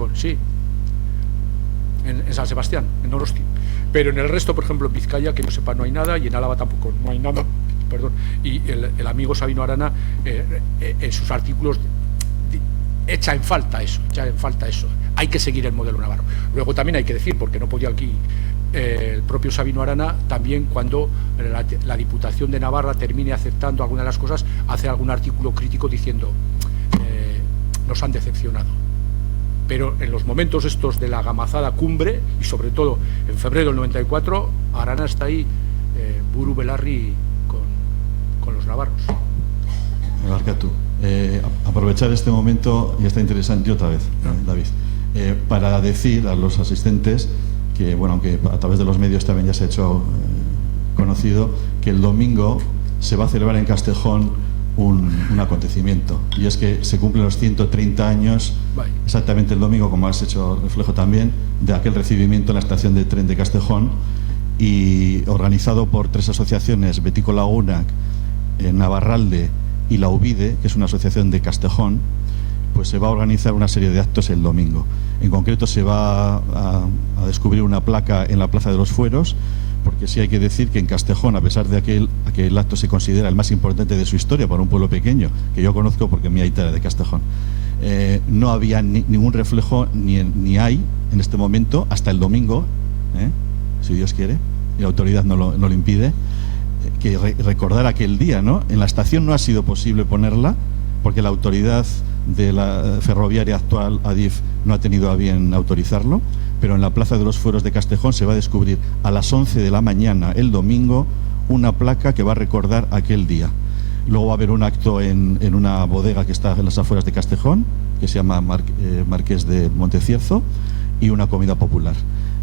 en San Sebastián, en Donosti. Pero en el resto, por ejemplo, en Vizcaya, que no sepa, no hay nada, y en Álava tampoco no hay nada, perdón. Y el amigo Sabino Arana, en sus artículos, echa en falta eso. Hay que seguir el modelo navarro. Luego también hay que decir, porque no podía aquí el propio Sabino Arana, también cuando la Diputación de Navarra termine aceptando algunas de las cosas, hace algún artículo crítico diciendo nos han decepcionado. Pero en los momentos estos de la gamazada cumbre, y sobre todo en febrero del 94, Arana está ahí, buru belarri con los navarros. Barkatu. Aprovechar este momento, y está interesante otra vez, David, para decir a los asistentes que, bueno, aunque a través de los medios también ya se ha hecho conocido, que el domingo se va a celebrar en Castejón un acontecimiento, y es que se cumplen los 130 años, exactamente el domingo, como has hecho reflejo también, de aquel recibimiento en la estación de tren de Castejón, y organizado por 3 asociaciones, Betiko Lagunak, Navarralde y la UBIDE, que es una asociación de Castejón, pues se va a organizar una serie de actos el domingo. En concreto se va a descubrir una placa en la Plaza de los Fueros, porque sí hay que decir que en Castejón, a pesar de que el acto se considera el más importante de su historia para un pueblo pequeño, que yo conozco porque mi aita era de Castejón, no había ningún reflejo, ni hay en este momento, hasta el domingo, si Dios quiere, y la autoridad no lo impide, que recordar aquel día, ¿no? En la estación no ha sido posible ponerla, porque la autoridad de la ferroviaria actual, Adif, no ha tenido a bien autorizarlo, pero en la Plaza de los Fueros de Castejón se va a descubrir a las 11 de la mañana el domingo una placa que va a recordar aquel día. Luego va a haber un acto en una bodega que está en las afueras de Castejón, que se llama Marqués de Montecierzo, y una comida popular.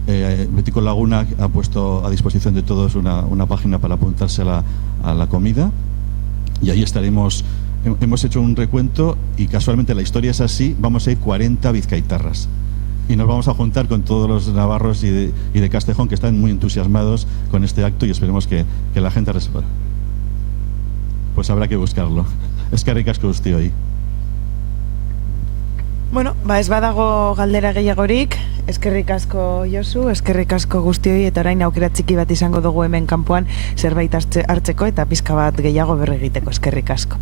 Betiko Laguna ha puesto a disposición de todos una página para apuntarse a la comida, y ahí estaremos. Hemos hecho un recuento y casualmente la historia es así, vamos a ir 40 vizcaitarras y nos vamos a juntar con todos los navarros y de Castejón, que están muy entusiasmados con este acto, y esperemos que la gente responda. Pues habrá que buscarlo. Eskerrik asko guztioi. Bueno, ez badago galdera gehiagorik, eskerrik asko Josu, eskerrik asko guztioi, eta orain aukera txiki bat izango dugu hemen kanpoan zerbait hartzeko eta pizka bat gehiago berregiteko. Eskerrik asko.